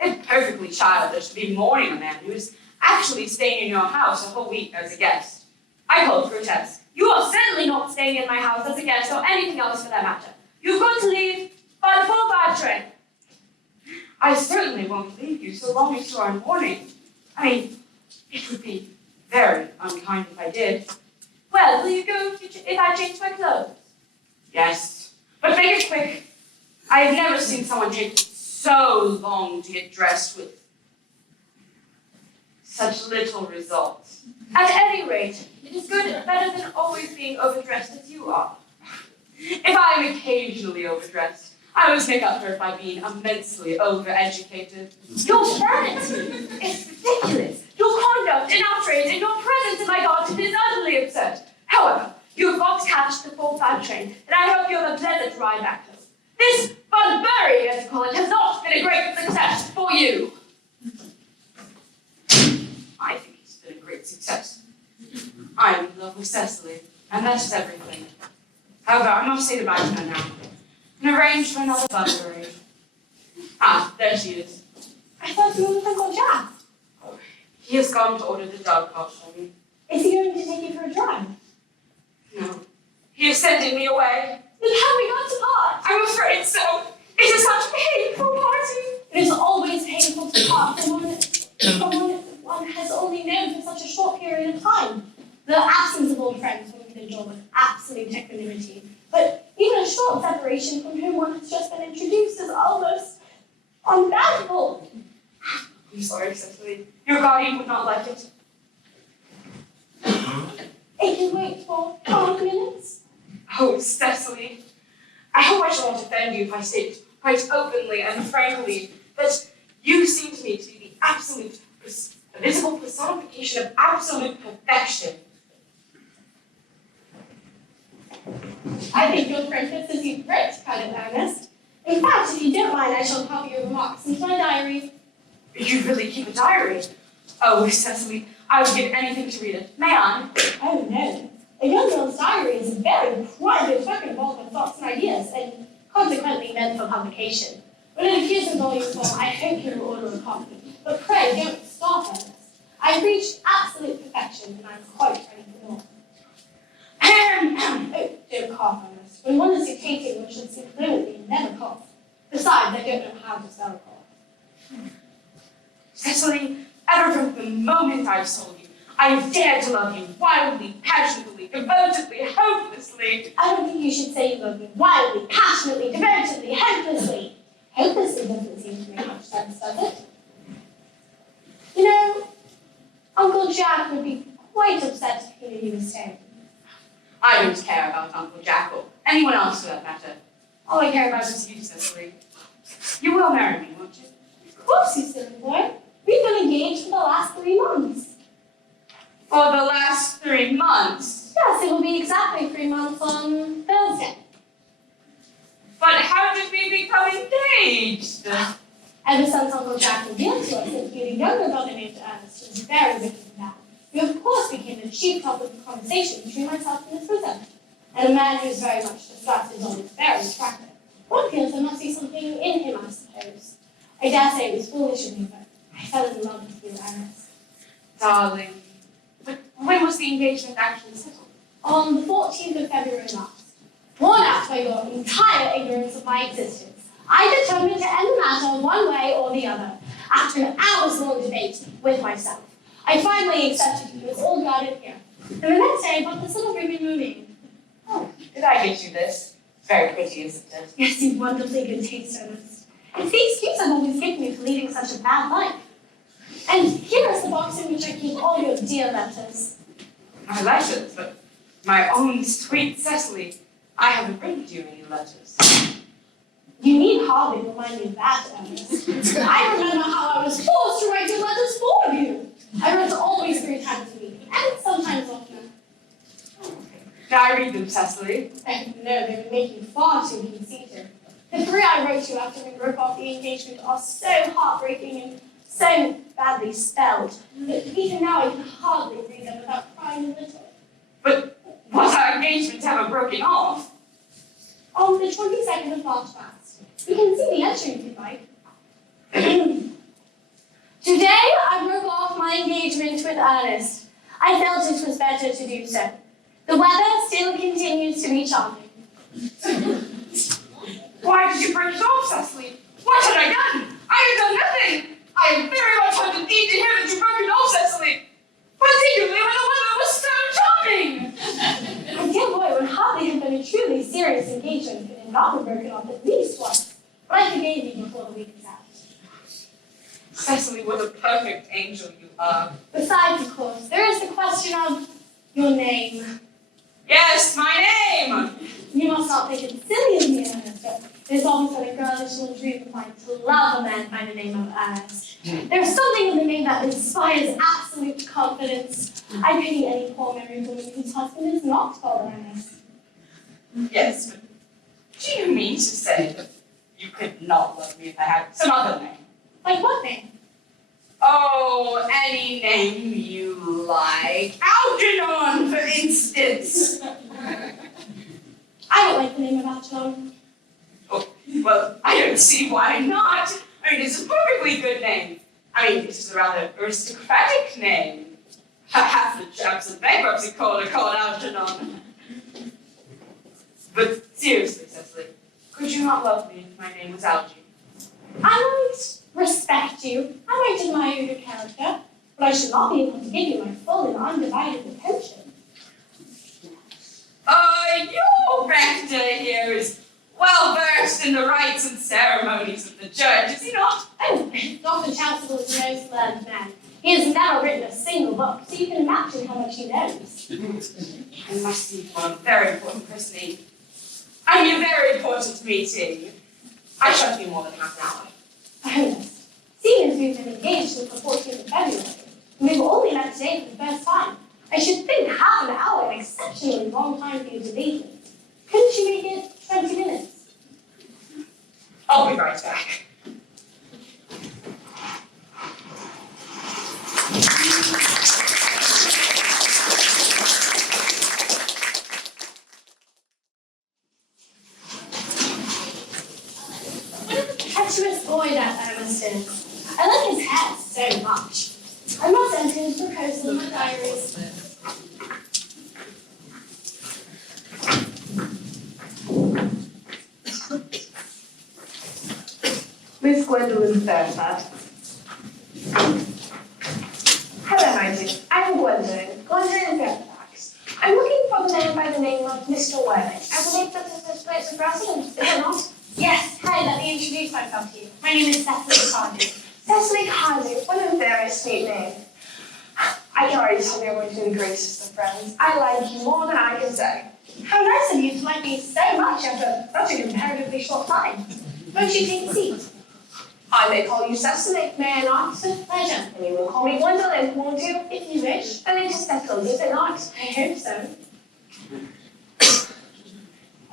It's perfectly childish to be mourning a man who is actually staying in your house a whole week as a guest. I call it grotesque. You are certainly not staying in my house as a guest or anything else for that matter. You've got to leave by the 4:05 train. I certainly won't leave you so long as you are in mourning. I mean, it would be very unkind if I did. Well, will you go if I change my clothes? Yes, but make it quick. I have never seen someone take so long to get dressed with such little results. At any rate, it is better than always being overdressed as you are. If I am occasionally overdressed, I always make up for it by being immensely overeducated. Your vanity is ridiculous. Your conduct and outrage and your presence in my garden is utterly absurd. However, you have got to catch the 4:05 train, and I hope you have a pleasant ride back home. This Bunbury, as you call it, has not been a great success for you. I think it's been a great success. I'm in love with Cecily, and that is everything. However, I must say goodbye to her now, and arrange for another Bunbury. Ah, there she is. I thought you were with Uncle Jack. He has gone to order the dog cart for me. Is he going to take you for a drive? No. He is sending me away. Then have we got to part? I'm afraid so. It is such a painful parting. It is always painful to part from one has only known for such a short period of time. The absence of old friends one can endure with absolute equanimity. But even a short separation from whom one has just been introduced is almost unbearable. I'm sorry, Cecily. Your guardian would not like it. It can wait for 5 minutes. Oh, Cecily. I hope I shall not offend you if I state quite openly and frankly that you seem to me to be the absolute, visible personification of absolute perfection. I think your friend fits as you great, cried Earnest. In fact, if you don't mind, I shall copy your remarks into my diary. You really keep a diary? Oh, Cecily, I would give anything to read it. May I? Oh no. A young girl's diary is a very private record of all her thoughts and ideas, and consequently meant for publication. When it appears in volume form, I hope you will order a copy. But pray, don't stop, Earnest. I've reached absolute perfection, and I'm quite ready for more. Oh, don't cough, Earnest. When one is dictating, one should speak fluently and never cough. Besides, I don't know how to spell cough. Cecily, ever from the moment I saw you, I have dared to love you wildly, passionately, devotedly, hopelessly. I don't think you should say you love me wildly, passionately, devotedly, hopelessly. Hopelessly doesn't seem to make much sense, does it? You know, Uncle Jack would be quite upset if he knew you were staying. I don't care about Uncle Jack or anyone else for that matter. All I care about is you, Cecily. You will marry me, won't you? Of course, you silly boy. We've been engaged for the last 3 months. For the last 3 months? Yes, it will be exactly 3 months on Thursday. But how did we become engaged? Ever since Uncle Jack revealed to us that he had a younger brother named Ernest, who was very wicked man, you of course became the chief topic of conversation between myself and Miss Prism. And a man who is very much discussed is always very attractive. One feels there must be something in him, I suppose. I dare say it was foolish of me, but I fell in love with you, Earnest. Darling. But when was the engagement actually settled? On the 14th of February last, worn out by your entire ignorance of my existence, I determined to end the matter one way or the other. After an hours-long debate with myself, I finally accepted you as old guardian here. And the next day, I bought this little ribbon moving. Oh, did I get you this? It's very pretty, isn't it? Yes, you've wonderfully good taste, Ernest. It's the excuse I've always given you for leading such a bad life. And here is the box in which I keep all your dear letters. My letters, but my own sweet Cecily, I haven't written you any letters. You need hardly remind me of that, Ernest. I remember how I was forced to write your letters for you. I wrote always 3 times a week, and sometimes oftener. Now I read them, Cecily. I know they would make you far too conceited. The 3 I wrote you after we broke off the engagement are so heartbreaking and so badly spelled that even now I can hardly read them without crying a little. But was our engagement ever broken off? On the 22nd of March last. You can see the entry if you'd like. Today I broke off my engagement with Earnest. I felt it was better to do so. The weather still continues to be charming. Why did you break it off, Cecily? What had I done? I had done nothing. I am very much on the need to hear that you broke it off, Cecily. Particularly when the weather was so charming. My dear boy, it would hardly have been a truly serious engagement if it had not been broken off at least once. But I forgave you before the week was out. Cecily, what a perfect angel you are. Besides, of course, there is the question of your name. Yes, my name. You must not think it silly of me, Ernest, but it has always been a girlish little dream of mine to love a man by the name of Ernest. There's something in the name that inspires absolute confidence. I pity any poor married woman whose husband is not called Ernest. Yes, but do you mean to say that you could not love me if I had some other name? Like what name? Oh, any name you like. Algernon, for instance. I don't like the name of Algernon. Oh, well, I don't see why not. I mean, it's a perfectly good name. I mean, this is a rather aristocratic name. Half the chaps in bankruptcy court are called Algernon. But seriously, Cecily, could you not love me if my name was Algie? I might respect you. I might admire your character, but I should not be able to give you my full and undivided attention. Your rector here is well versed in the rites and ceremonies of the church, is he not? Oh, Dr. Chasuble is a most learned man. He has never written a single book, so you can imagine how much he knows. I must see for a very important christening. I mean, a very important meeting. I shan't be more than half an hour. Ernest, seeing as we've been engaged since the 14th of February, and we've only met today for the first time, I should think half an hour an exceptionally long time for you to leave me. Couldn't you make it 20 minutes? I'll be right back. What a impetuous boy that Ernest is. I like his hair so much. I must enter his proposal in my diaries. Miss Gwendolyn Fairfax. Hello, my dear. I'm Gwendolyn Fairfax. I'm looking for the man by the name of Mr. Worthing. I believe that is his place of residence, is it not? Yes, hi, let me introduce myself to you. My name is Cecily Cardew. Cecily Cardew, what a very sweet name. I can already tell we are going to be the greatest of friends. I like you more than I can say. How nice of you to like me so much after such a comparatively short time. Won't you take a seat? I may call you Cecily, may I not? It's a pleasure. And you will call me Gwendolyn, won't you? If you wish. Then it is settled, is it not? I hope so.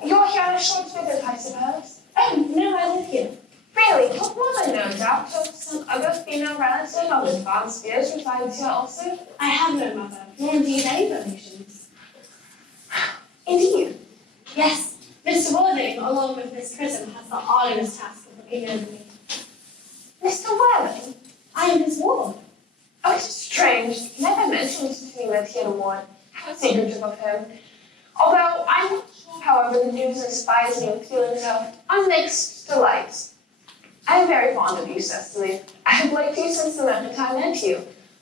You're here on a short visit, I suppose? Oh, no, I live here. Really? Your mother, no doubt, or some other female relative of advanced years resides here also? I have no mother, nor indeed any relations. Indeed. Yes, Mr. Worthing, along with Miss Prism, has the arduous task of looking over me. Mr. Worthing? I am his ward. Oh, it's strange. He never mentioned to me that he had a ward. How secretive of him. Although I'm not sure, however, the news inspires me with feelings of unmixed delight. I am very fond of you, Cecily. I have liked you since the moment I met you.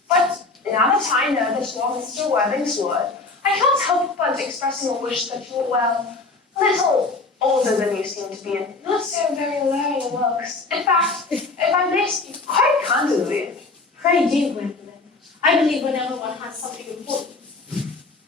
But now that I know that you are Mr. Worthing's ward, I can't help but expressing a wish that you were, well, a little older than you seem to be, and not so very alluring in looks. In fact, if I may speak quite candidly, Pray do, Gwendolyn. I believe whenever one has something important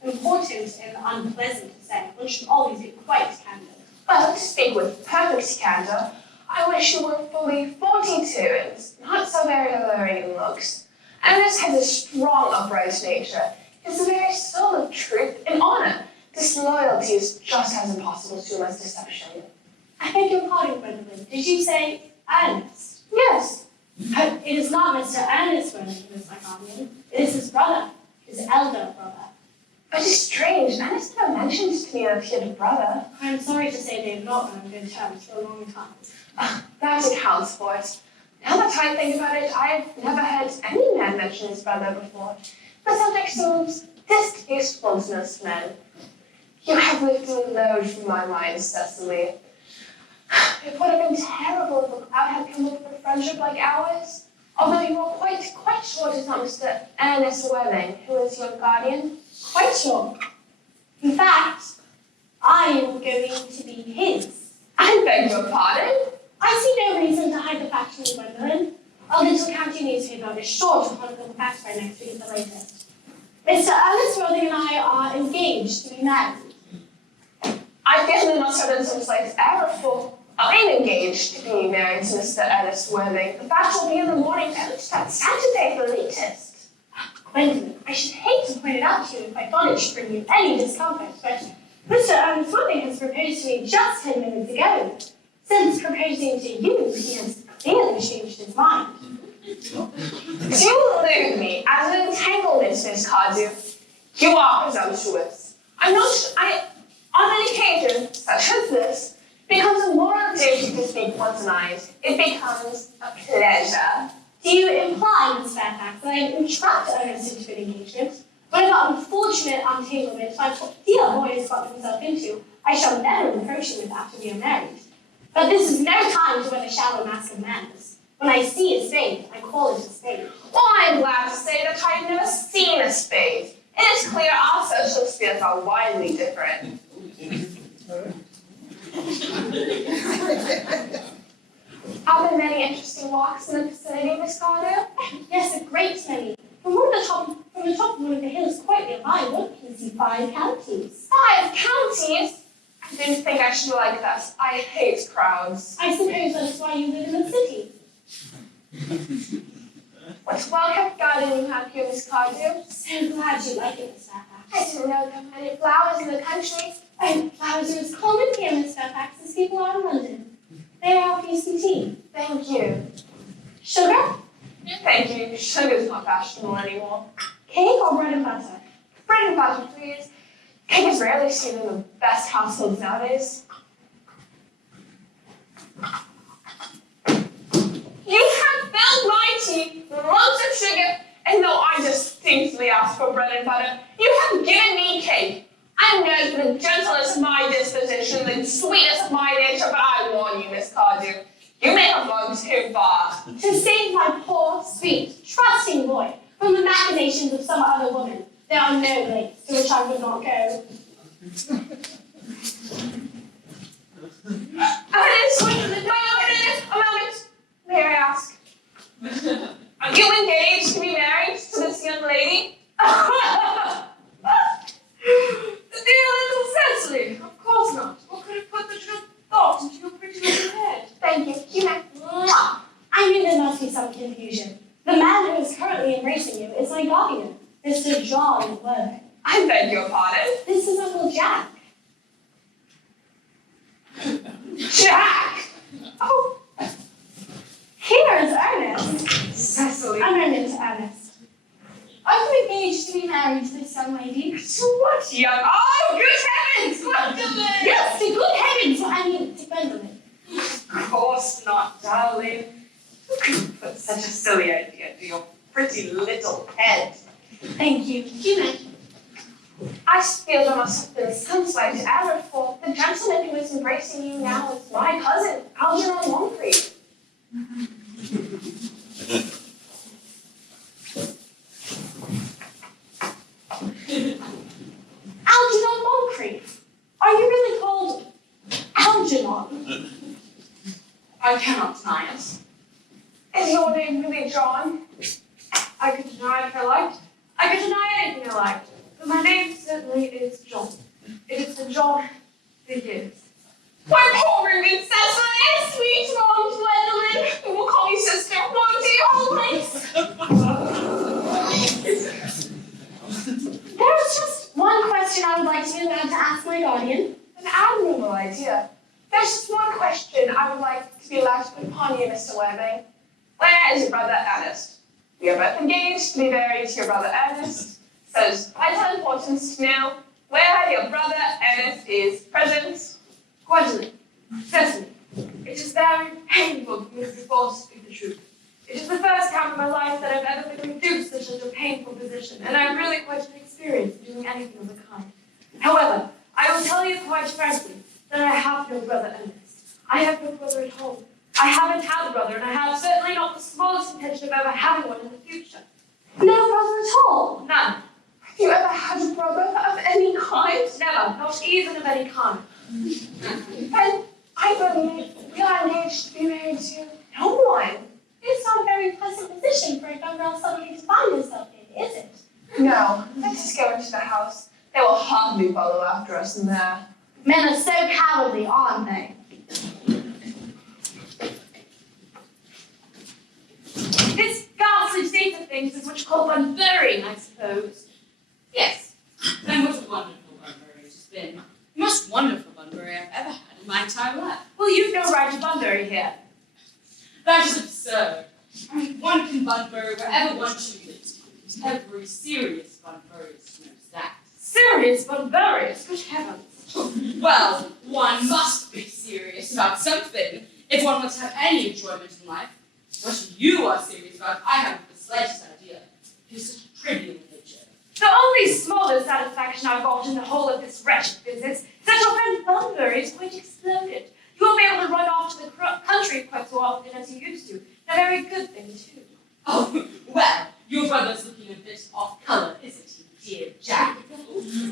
and unpleasant to say, one should always be quite candid. well, to speak with perfect candor, I wish you were fully 42 and not so very alluring in looks. Ernest has a strong, upright nature. He is the very soul of truth and honor. Disloyalty is just as impossible to him as deception. I beg your pardon, Gwendolyn. Did you say Ernest? Yes, It is not Mr. Ernest Worthing who is my guardian. It is his brother, his elder brother. but it's strange. Ernest never mentioned to me that he had a brother. I am sorry to say they have not been on good terms for a long time. That accounts for it. Now that I think about it, I've never heard any man mention his brother before. The subject seems distasteful to most men. You have lifted a load from my mind, Cecily. It would have been terrible if a cloud had come over a friendship like ours. Although you are quite sure it is not Mr. Earnest Worthing who is your guardian. Quite sure. In fact, I am going to be his. I beg your pardon? I see no reason to hide the fact from you, Gwendolyn. A little county newspaper is sure to chronicle the facts by next week at the latest. Mr. Ernest Worthing and I are engaged to be married. I feel there must have been some slight error, for I'm engaged to be married to Mr. Ernest Worthing. The fact will be in the morning post on Saturday at the latest. Gwendolyn, I should hate to point it out to you if I thought it should bring you any discomfort, but Mr. Ernest Worthing has proposed to me just 10 minutes ago. Since proposing to you, he has clearly changed his mind. Do you elude me as an entanglement, Miss Cardew? You are presumptuous. On an occasion such as this, it becomes a moral duty to speak one's mind. It becomes a pleasure Do you imply, Miss Fairfax, that I entrapped Ernest into an engagement? Whatever unfortunate entanglement my poor dear boy has got himself into, I shall never reproach him with after we are married. But this is no time to wear the shallow mask of manners. When I see a spade, I call it a spade. Well, I am glad to say that I have never seen a spade. It is clear our social spheres are widely different. Are there many interesting walks in the vicinity, Miss Cardew? Yes, a great many. From the top of one of the hills quite nearby, one can see 5 counties. 5 counties? I didn't think I should like that. I hate crowds. I suppose that's why you live in the city. What well-kept garden you have here, Miss Cardew? So glad you like it, Miss Fairfax. I didn't know there were many flowers in the country. Oh, flowers are as common here, Miss Fairfax, as people are in London. They are for you some tea. Thank you. Sugar? Thank you. Sugar's not fashionable anymore. Cake or bread and butter? Bread and butter, please. Cake is rarely seen in the best households nowadays. You have filled my tea with lumps of sugar, and though I distinctly asked for bread and butter, you have given me cake. I'm known for the gentleness of my disposition, the sweetness of my nature, but I warn you, Miss Cardew, you may have gone too far. To save my poor, sweet, trusting boy from the machinations of some other woman, there are no lengths to which I would not go. Ernest, a moment. May I ask, are you engaged to be married to this young lady? The dear little Cecily! Of course not. What could have put such a thought into your pretty little head? Thank you. You may. Mwah. I knew there must be some confusion. The man who is currently embracing you is my guardian, Mr. John Worthing. I beg your pardon. This is Uncle Jack. Jack! Oh, Here is Ernest. Cecily. A moment, Ernest. Are you engaged to be married to this young lady? to what young? Oh, good heavens! What the? Yes, to good heavens! I mean, to Gwendolyn. Of course not, darling. Who could put such a silly idea into your pretty little head? Thank you. You may. I feel there must have been some slight error, for the gentleman who is embracing you now is my cousin, Algernon Moncrief. Algernon Moncrief. Are you really called Algernon? I cannot deny it. Is your name really John? I could deny it if I liked. I could deny anything I liked. But my name certainly is John. It is the John that is. My poor Ruben Cecily, sweet Mom Gwendolyn, we will call you sister, won't you always? There is just one question I would like to be allowed to ask my guardian. An admirable idea. There's just one question I would like to be allowed to put upon you, Mr. Worthing. Where is your brother Ernest? We are both engaged to be married to your brother Ernest, so it's vital importance to know where your brother Ernest is present. Gwendolyn, Cecily, it is very painful for me to be forced to speak the truth. It is the first time in my life that I've ever been reduced to such a painful position, and I'm really quite inexperienced in doing anything of the kind. However, I will tell you quite frankly that I have no brother Earnest. I have no brother at home. I haven't had a brother, and I have certainly not the smallest intention of ever having one in the future. No brother at all. None. Have you ever had a brother of any kind? Never. Not even of any kind. Then I believe we are engaged to be married to no one. It's not a very pleasant position for a young girl suddenly to find herself in, is it? No, let us go into the house. They will hardly follow after us in there. Men are so cowardly, aren't they? This ghastly state of things is what you call Bunburying, I suppose. Yes, and what a wonderful Bunbury it has been. The most wonderful Bunbury I've ever had in my entire life. Well, you've no right to Bunbury here. That is absurd. I mean, one can Bunbury wherever one chooses. Every serious Bunburyist knows that. Serious Bunburyist, good heavens. Well, one must be serious about something if one wants to have any enjoyment in life. But you are serious God, I haven't the slightest idea. It is such a trivial nature. The only smallest satisfaction I've got in the whole of this wretched business is that your friend Bunbury is quite exploded. You won't be able to run off to the country quite so often as you used to. A very good thing, too. Oh, well, your brother's looking a bit off colour, isn't he, dear Jack?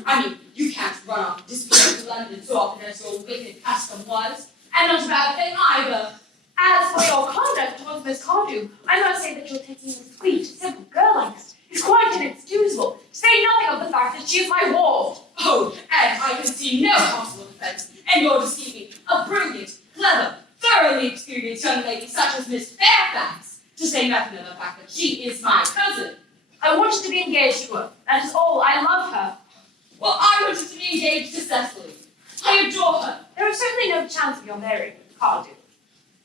I mean, you can't run off and disappear to London so often as your wicked custom was. And not a bad thing either. As for your conduct towards Miss Cardew, I must say that you're taking a sweet, simple girl like that is quite inexcusable, to say nothing of the fact that she is my ward. Oh, and I can see no possible defence in your deceiving a brilliant, clever, thoroughly experienced young lady such as Miss Fairfax, to say nothing of the fact that she is my cousin. I wanted to be engaged to her. That is all. I love her. Well, I wanted to be engaged to Cecily. I adore her. There is certainly no chance of your marrying Miss Cardew.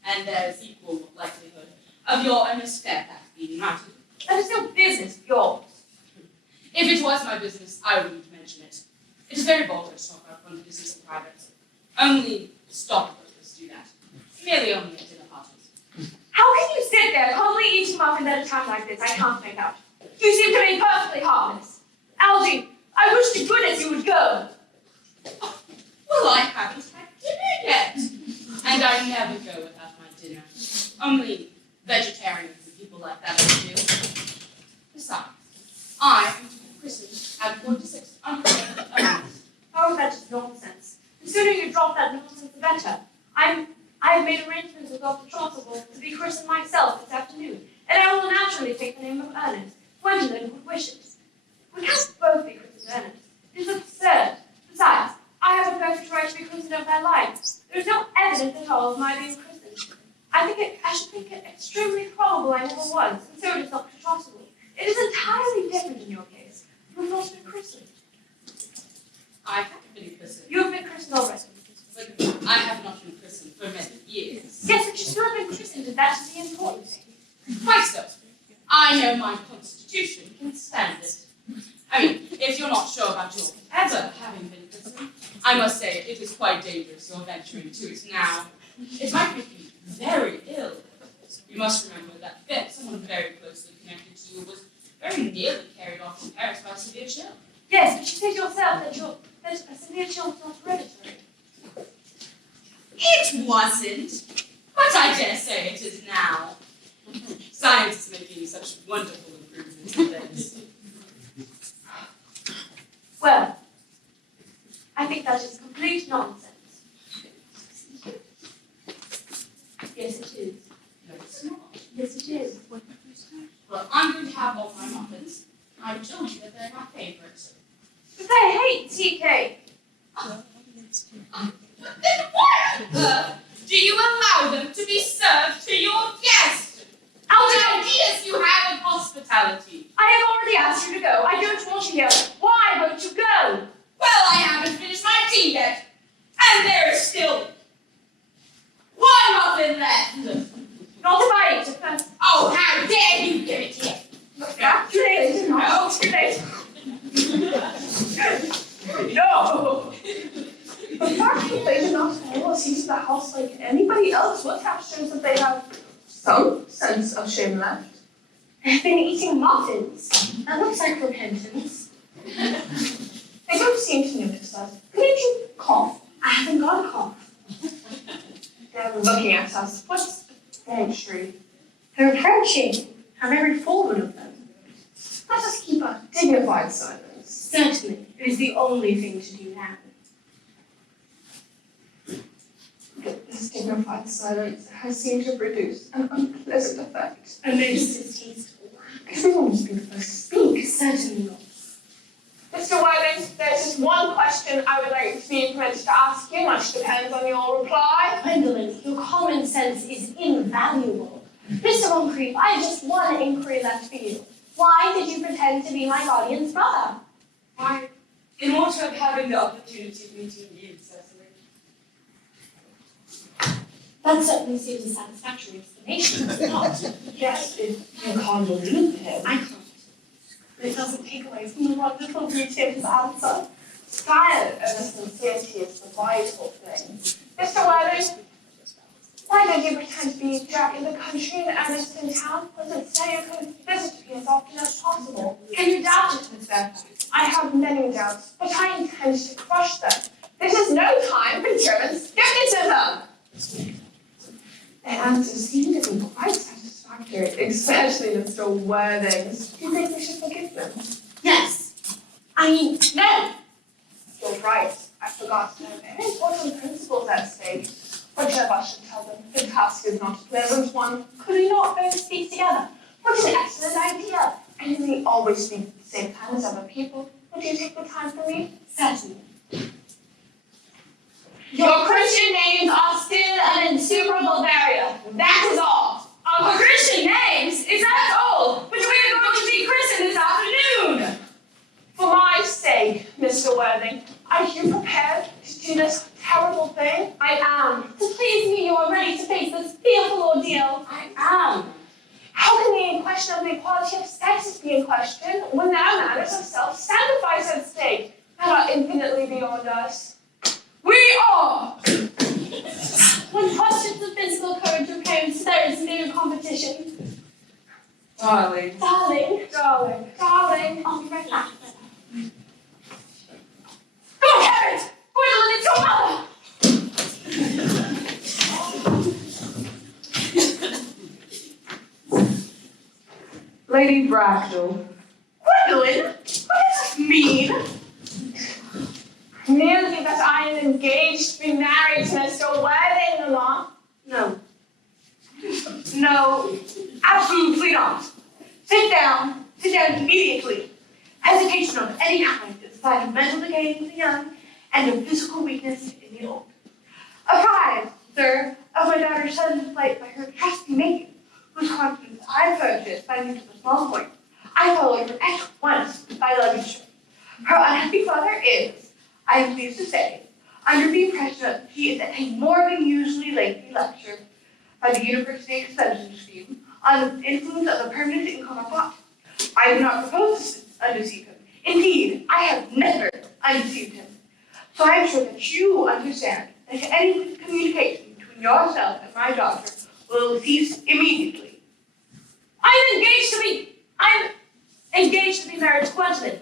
And there's equal likelihood of your and Miss Fairfax being united. That is no business of yours. If it was my business, I wouldn't mention it. It is very vulgar to talk about one's business in private. Only stockbrokers do that. Merely only at dinner parties. How can you sit there calmly eating muffins at a time like this? I can't make out. You seem to me perfectly harmless. Algy, I wish to goodness you would go. Well, I haven't had dinner yet. And I never go without my dinner. Only vegetarians and people like that I do. Besides, I am to be christened at 46 on Earnest. Oh, that is nonsense. The sooner you drop that nonsense, the better. I've made arrangements with Dr. Chaucerville to be christened myself this afternoon, and I will naturally take the name of Earnest. Gwendolyn would wish it. We can't both be christened Earnest. It is absurd. Besides, I have a perfect right to be christened of my life. There is no evidence at all of my being christened. I should think it extremely probable I never was, and so does Dr. Chaucerville. It is entirely different in your case. You have not been christened. I have been christened. You have been christened already. But I have not been christened for many years. Yes, but you still have been christened, and that is the important thing. Quite so. I know my constitution can stand it. I mean, if you're not sure about your ever having been christened, I must say it is quite dangerous you're venturing to it now. It might make you very ill. You must remember that someone very closely connected to you was very nearly carried off to Paris by severe chill. Yes, but you said yourself that a severe chill was not hereditary. It wasn't, but I dare say it is now. Science is making such wonderful improvements in things. Well, I think that is complete nonsense. Yes, it is. No, it's not. Yes, it is. Well, I'm going to have all my muffins. I told you that they're my favorites. But I hate tea cake. Then why on earth do you allow them to be served to your guests? What ideas you have of hospitality? I have already asked you to go. I don't want you here. Why won't you go? Well, I haven't finished my tea yet. And there is still one muffin left. Not if I eat it first. Oh, how dare you give it here? Too late. No. Too late. No. The fact that they did not follow us into the house like anybody else would have shows that they have some sense of shame left. They've been eating muffins. That looks like repentance. They don't seem to notice us. Didn't you cough? I haven't got a cough. They're looking at us. What's Frenchery? They're approaching. How very forward of them. Let us keep a dignified silence. Certainly. It is the only thing to do now. This dignified silence has seemed to produce an unpleasant effect. A most distasteful. Everyone must be the first to speak. Certainly not. Mr. Wilde, there's just one question I would like to be permitted to ask you. Much depends on your reply. Gwendolyn, your common sense is invaluable. Mr. Moncrief, I have just one inquiry left for you. Why did you pretend to be my guardian's brother? Why, in order of having the opportunity of meeting you, Cecily. That certainly seems a satisfactory explanation, does it not? Yes, if you can't believe him. I can't. But it doesn't take away from the wonderful beauty of his answer. Style over sincerity is the vital thing. Mr. Wilde, Why did you pretend to be Jack in the country and Earnest in town? Was it so you could visit me as often as possible? Can you doubt it, Miss Fairfax? I have many doubts, but I intend to crush them. This is no time for German skepticism. Their answers seem to be quite satisfactory, especially Mr. Worthing's. Do you think we should forgive them? Yes. I mean, no. You're right. I forgot there are very important principles at stake. Which of us should tell them? The task is not a pleasant one. Could we not both speak together? What an excellent idea. And we always speak at the same time as other people. Would you take the time for me? Certainly. Your Christian names are still an insuperable barrier. That is all. Our Christian names? Is that all? But we are going to be christened this afternoon. For my sake, Mr. Worthing, are you prepared to do this terrible thing? I am. To please me, you are ready to face this fearful ordeal. I am. How can the question of the equality of sexes be in question when there are matters of self-sacrifice at stake that are infinitely beyond us? We are. When questions of physical courage are posed, there is no competition. Darling. Darling. Darling, darling. I'll be right back. Good heavens! Gwendolyn, it's your mother! Lady Bracknell. Gwendolyn, what does this mean? Merely that I am engaged to be married to Mr. Worthing, Mamma. No. No, absolutely not. Sit down immediately. Hesitation of any kind is a sign of mental decay in the young and of physical weakness in the old. Apprised, sir, of my daughter's sudden flight by her trusty maid, whose confidence I purchased by means of a small coin, I followed her at once by luggage. Her unhappy father is, I am pleased to say, under the impression that he is at a more than usually lengthy lecture by the University Extension Scheme on the influence of the permanent income of thought. I do not propose to undeceive him. Indeed, I have never undeceived him. So I am sure that you understand that any communication between yourself and my daughter will cease immediately. I'm engaged to be married to Gwendolyn.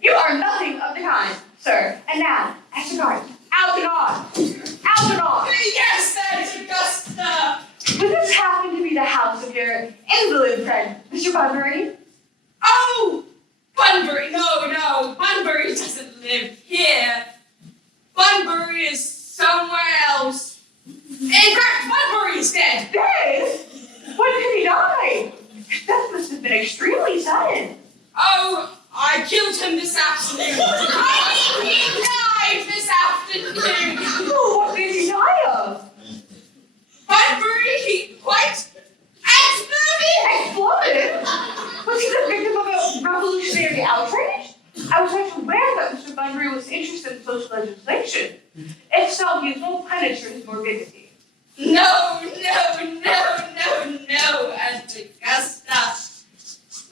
You are nothing of the kind, sir. And now, as regards, out and on. Out and on. Yes, that is Augusta. Would this happen to be the house of your invalid friend, Mr. Bunbury? Oh, Bunbury. No, Bunbury doesn't live here. Bunbury is somewhere else. In fact, Bunbury is dead. Dead? When did he die? That must have been extremely sudden. Oh, I killed him this afternoon. I mean, he died this afternoon. Oh, what did he die of? Bunbury, he quite exploded. Exploded? Was he the victim of a revolutionary outrage? I was not aware that Mr. Bunbury was interested in social legislation. If so, he is well punished for his morbidity. No, Aunt Augusta.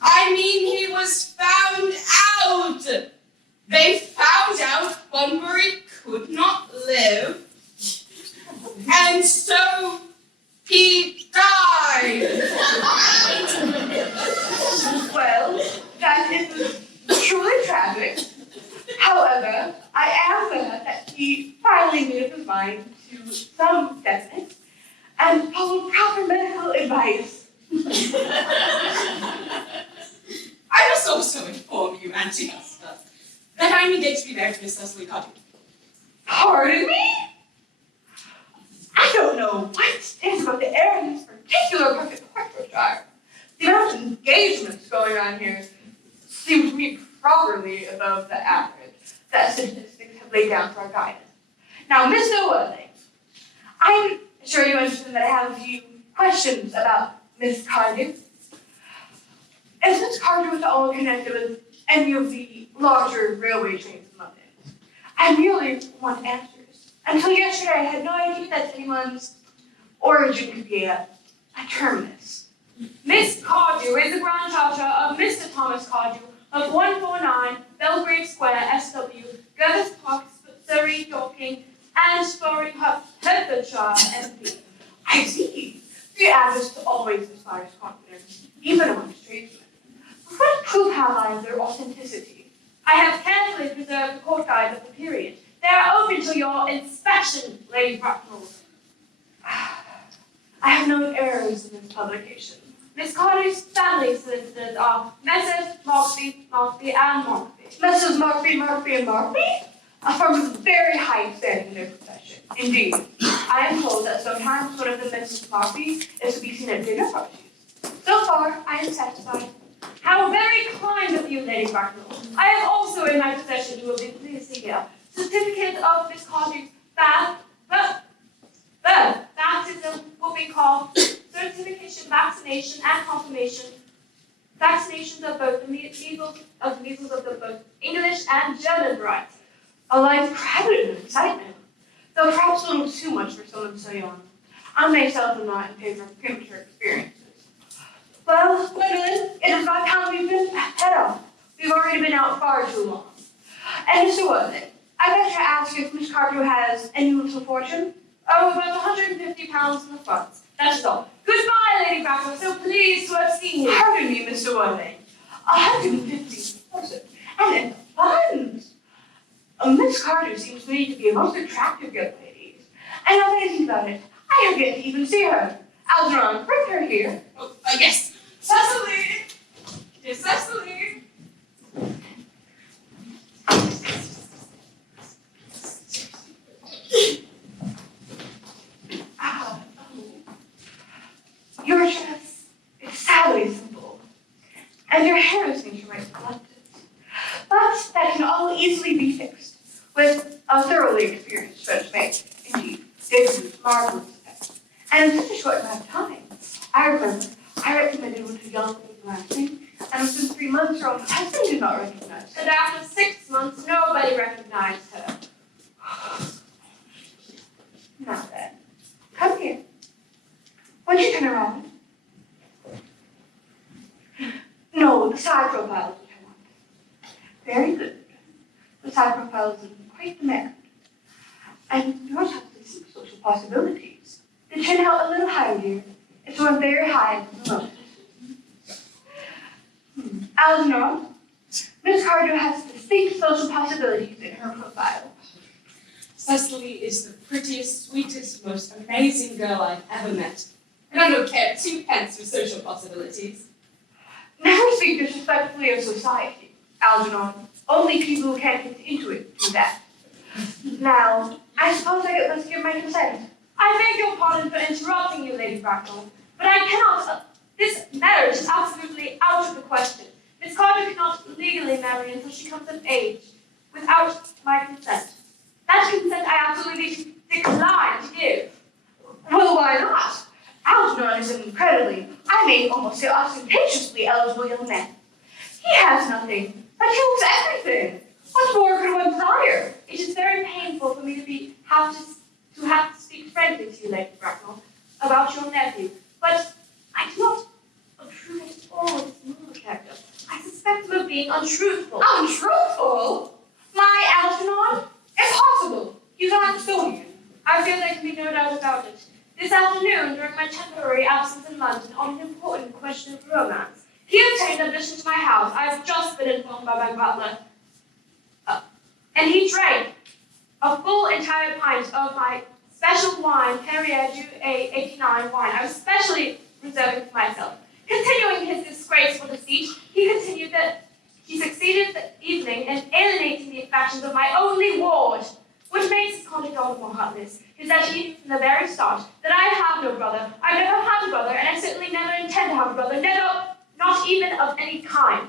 I mean, he was found out. They found out Bunbury could not live, and so he died. Well, that is truly tragic. However, I am glad that he finally made up his mind to some definite and followed proper medical advice. I must also inform you, Aunt Augusta, that I'm engaged to be married to Miss Cecily Cuddy. Pardon me? I don't know what stands about the air in this particular part of Hertfordshire. The amount of engagements going on here seems to be properly above the average that statistics have laid down for our guidance. Now, Mr. Worthing, I'm sure you understand that I have a few questions about Miss Cardew. Is Miss Cardew at all connected with any of the larger railway trains in London? I merely want answers. Until yesterday, I had no idea that anyone's origin could be a terminus. Miss Cardew is the granddaughter of Mr. Thomas Cardew of 149 Belgrave Square, SW, Gervais Park, Surrey, Dorking, and Sporing, Hertfordshire, MP. I I see. The artist always inspires confidence, even amongst tradesmen. But what proof have I of their authenticity? I have carefully preserved the court guides of the period. They are open to your inspection, Lady Bracknell. I have no errors in this publication. Miss Carter's family solicitors are Messrs. Markby, and Markby. Messrs. Markby, and Markby? A firm of very high standing in their profession. Indeed, I am told that sometimes one of the Mrs. Markby is to be seen at dinner parties. So far, I am satisfied. How very kind of you, Lady Bracknell. I have also in my possession, you will be pleased to hear, certificate of Miss Carter's baptism will be called certification, vaccination, and confirmation. Vaccinations of both the measles of the both English and German varieties. A life crowded with excitement, though perhaps a little too much for someone so young. I myself am not in favor of premature experiences. Well, Gwendolyn, it is about time we've been head off. We've already been out far too long. And Mr. Woodley, I better ask if Miss Carter has any little fortune? Oh, about 150 pounds in the funds. That is all. Goodbye, Lady Bracknell. So pleased to have seen you. Pardon me, Mr. Woodley. 150,000. And in the funds. Miss Carter seems to me to be a most attractive young lady. And now that I think about it, I have yet to even see her. Algernon, bring her here. Oh, yes. Cecily! Dear Cecily! Your dress is sadly simple, and your hair is nature-right neglected. But that can all easily be fixed with a thoroughly experienced French maid. Indeed, they produce marvelous effects. And in such a short amount of time, I remember I recommended one to young lady last week, and within 3 months her own husband did not recognize her. And after 6 months, nobody recognized her. Now then, come here. Won't you turn around? No, the side profile is what I want. Very good. The side profile is quite demand. And yours has some social possibilities. The chin held a little higher here. It's one very high and low. Algernon, Miss Carter has distinct social possibilities in her profile. Cecily is the prettiest, sweetest, most amazing girl I've ever met. And I don't care 2 pence for social possibilities. Never speak disrespectfully of society, Algernon. Only people who can't get into it do that. Now, I suppose I must give my consent. I beg your pardon for interrupting you, Lady Bracknell, but I cannot. This marriage is absolutely out of the question. Miss Carter cannot legally marry until she comes of age, without my consent. That consent I absolutely decline to give. Well, why not? Algernon is an incredibly, I may almost say ostentatiously eligible young man. He has nothing, but he looks everything. What more could one desire? It is very painful for me to have to speak frankly to you, Lady Bracknell, about your nephew, but I do not approve at all of his moral character. I suspect him of being untruthful. Untruthful? My Algernon? Impossible. He's an Amazonian. I feel there can be no doubt about it. This afternoon, during my temporary absence in London on an important question of romance, he obtained admission to my house. I have just been informed by my butler. And he drank a full entire pint of my special wine, Perrier du A89 wine. I was specially reserving for myself. Continuing his disgraceful deceit, he succeeded the evening in alienating the affections of my only ward. What makes his conduct all the more heartless is that he knew from the very start that I have no brother. I've never had a brother, and I certainly never intend to have a brother, never, not even of any kind.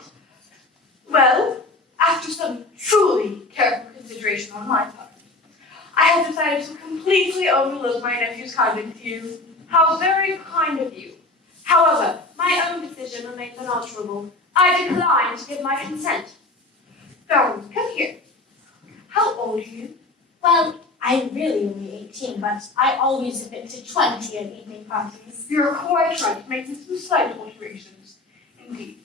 Well, after some truly careful consideration on my part, I have decided to completely overlook my nephew's conduct to you. How very kind of you. However, my own decision remains unalterable. I decline to give my consent. Darling, come here. How old are you? Well, I'm really only 18, but I always have been to 20 at evening parties. You're quite right, making some slight alterations. Indeed,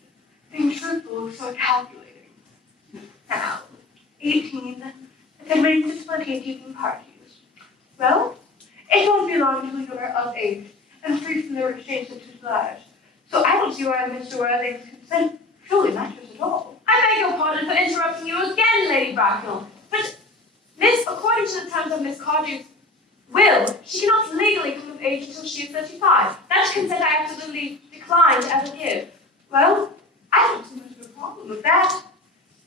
being truthful is so calculating. Now, 18, and admitting to 20 at evening parties. Well, it won't be long on until you are of age and free from the restraints of tutelage. So I don't see why Mr. Worthing's consent truly matters at all. I beg your pardon for interrupting you again, Lady Bracknell. But Miss, according to the terms of Miss Cardew's will, she cannot legally come of age until she is 35. That consent I absolutely decline to ever give. Well, I don't see much of a problem with that.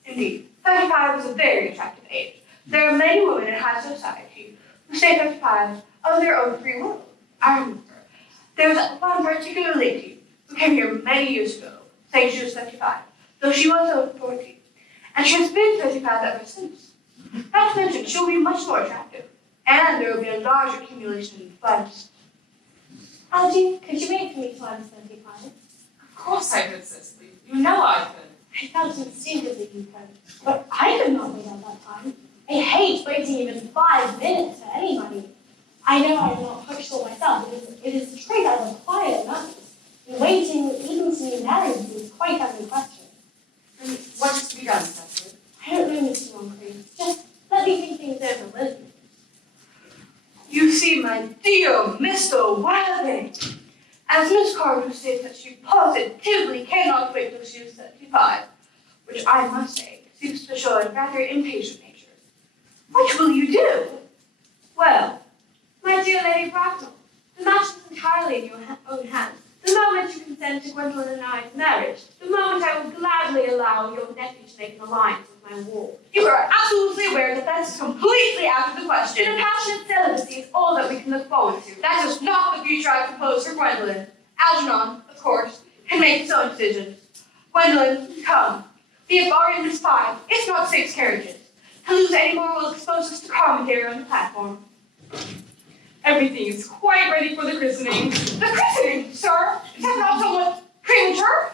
Indeed, 35 is a very attractive age. There are many women in high society who say 35 of their own free will. I remember there was one particular lady who came here many years ago, saying she was 35, though she was over 40, and she has been 35 ever since. Not to mention, she will be much more attractive, and there will be a large accumulation in funds. Algie, could you wait for me till I was 35? Of course I could, Cicely. You know I could. I felt instinctively you could, but I could not wait at that time. I hate waiting even 5 minutes for anybody. I know I am not punctual myself. It is a trait I require in others. And waiting even to be married is quite out of the question. And what is to be done, Cicely? I don't know, Mr. Moncrief. Just let me think things over, will you? You see, my dear Mr. Wilde, as Miss Cardew states that she positively cannot wait till she is 75, which I must say seems to show a rather impatient nature. What will you do? Well, my dear Lady Bracknell, the matter is entirely in your own hands. The moment you consent to Gwendolyn and I's marriage, the moment I will gladly allow your nephew to make an alliance with my ward. You are absolutely aware that that is completely out of the question. And a passionate celibacy is all that we can look forward to. That is not the future I propose for Gwendolyn. Algernon, of course, can make his own decisions. Gwendolyn, come. We have already missed 5, if not 6 carriages. To lose any more will expose us to commentary on the platform. Everything is quite ready for the christening. The christening, sir? Is that not somewhat premature?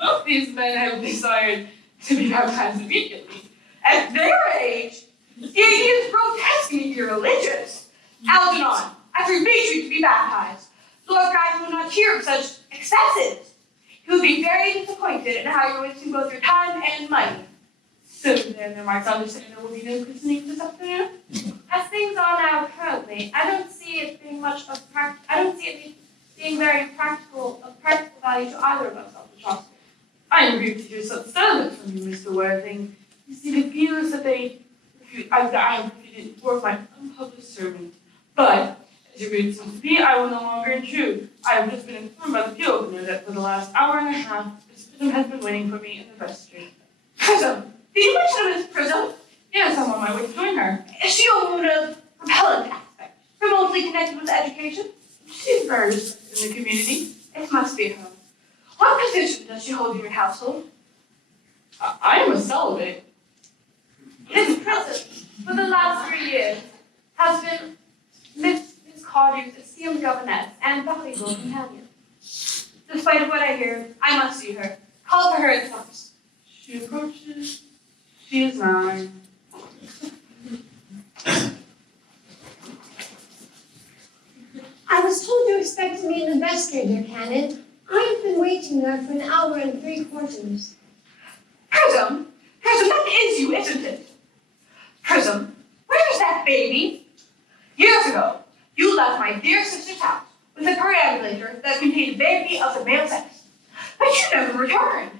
Both these men have desired to be baptized immediately. At their age, the idea is grotesquely irreligious. Algernon, I forbid you to be baptized. Lord Christ will not hear of such excesses. He will be very disappointed in how you're wasting both your time and money. So then am I to understand there will be no christening this afternoon? As things are now currently, I don't see it being very practical value to either of us, Dr. Chaucer. I am grieved to hear such sentiments from you, Mr. Worthing. You see, the views that I have repeated were of my unpublished sermon. But, as your mood seems to be, I will no longer intrude. I have just been informed by the pew opener that for the last hour and a half, Miss Prism has been waiting for me in the vestry. Prism? Did you mention Miss Prism? Yes, I'm on my way to join her. Is she a woman of repellent aspect, remotely connected with education? She's very respected in the community. It must be her. What position does she hold in your household? I am a celibate. Miss Prism, for the last 3 years, has been Miss Cardew's esteemed governess and valuable companion. Despite what I hear, I must see her. Call for her at once. She approaches. She is mine. I was told you expected me in the vestry, dear Canon. I have been waiting there for 1 hour and 3/4. Prism? Prism, that is you, isn't it? Prism, where is that baby? Years ago, you left my dear sister's house with a perambulator that contained a baby of the male sex. But you never returned.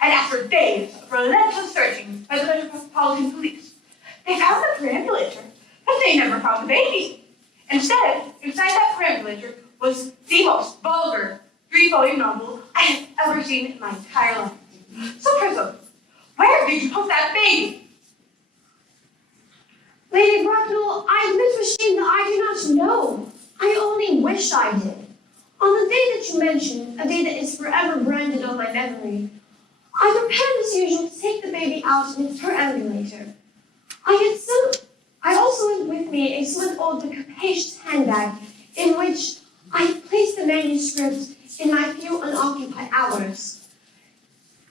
And after days of relentless searching by the Metropolitan Police, they found the perambulator, but they never found the baby. Instead, inside that perambulator was the most vulgar 3-volume novel I have ever seen in my entire life. So, Prism, where did you put that baby? Lady Bracknell, I admit with shame that I do not know. I only wish I did. On the day that you mentioned, a day that is forever branded on my memory, I prepared as usual to take the baby out in its perambulator. I also had with me a somewhat old but capacious handbag in which I had placed the manuscript in my few unoccupied hours.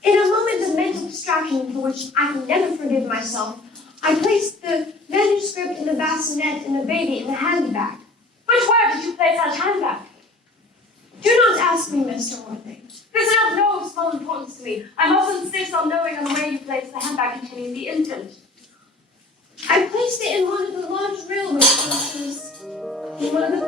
In a moment of mental distraction for which I can never forgive myself, I placed the manuscript in the bassinet and the baby in the handbag. But where did you place that handbag? Do not ask me, Mr. Worthing. This is of no small importance to me. I must insist on knowing on where you placed the handbag containing the infant. I placed it in one of the large railway coaches in one of the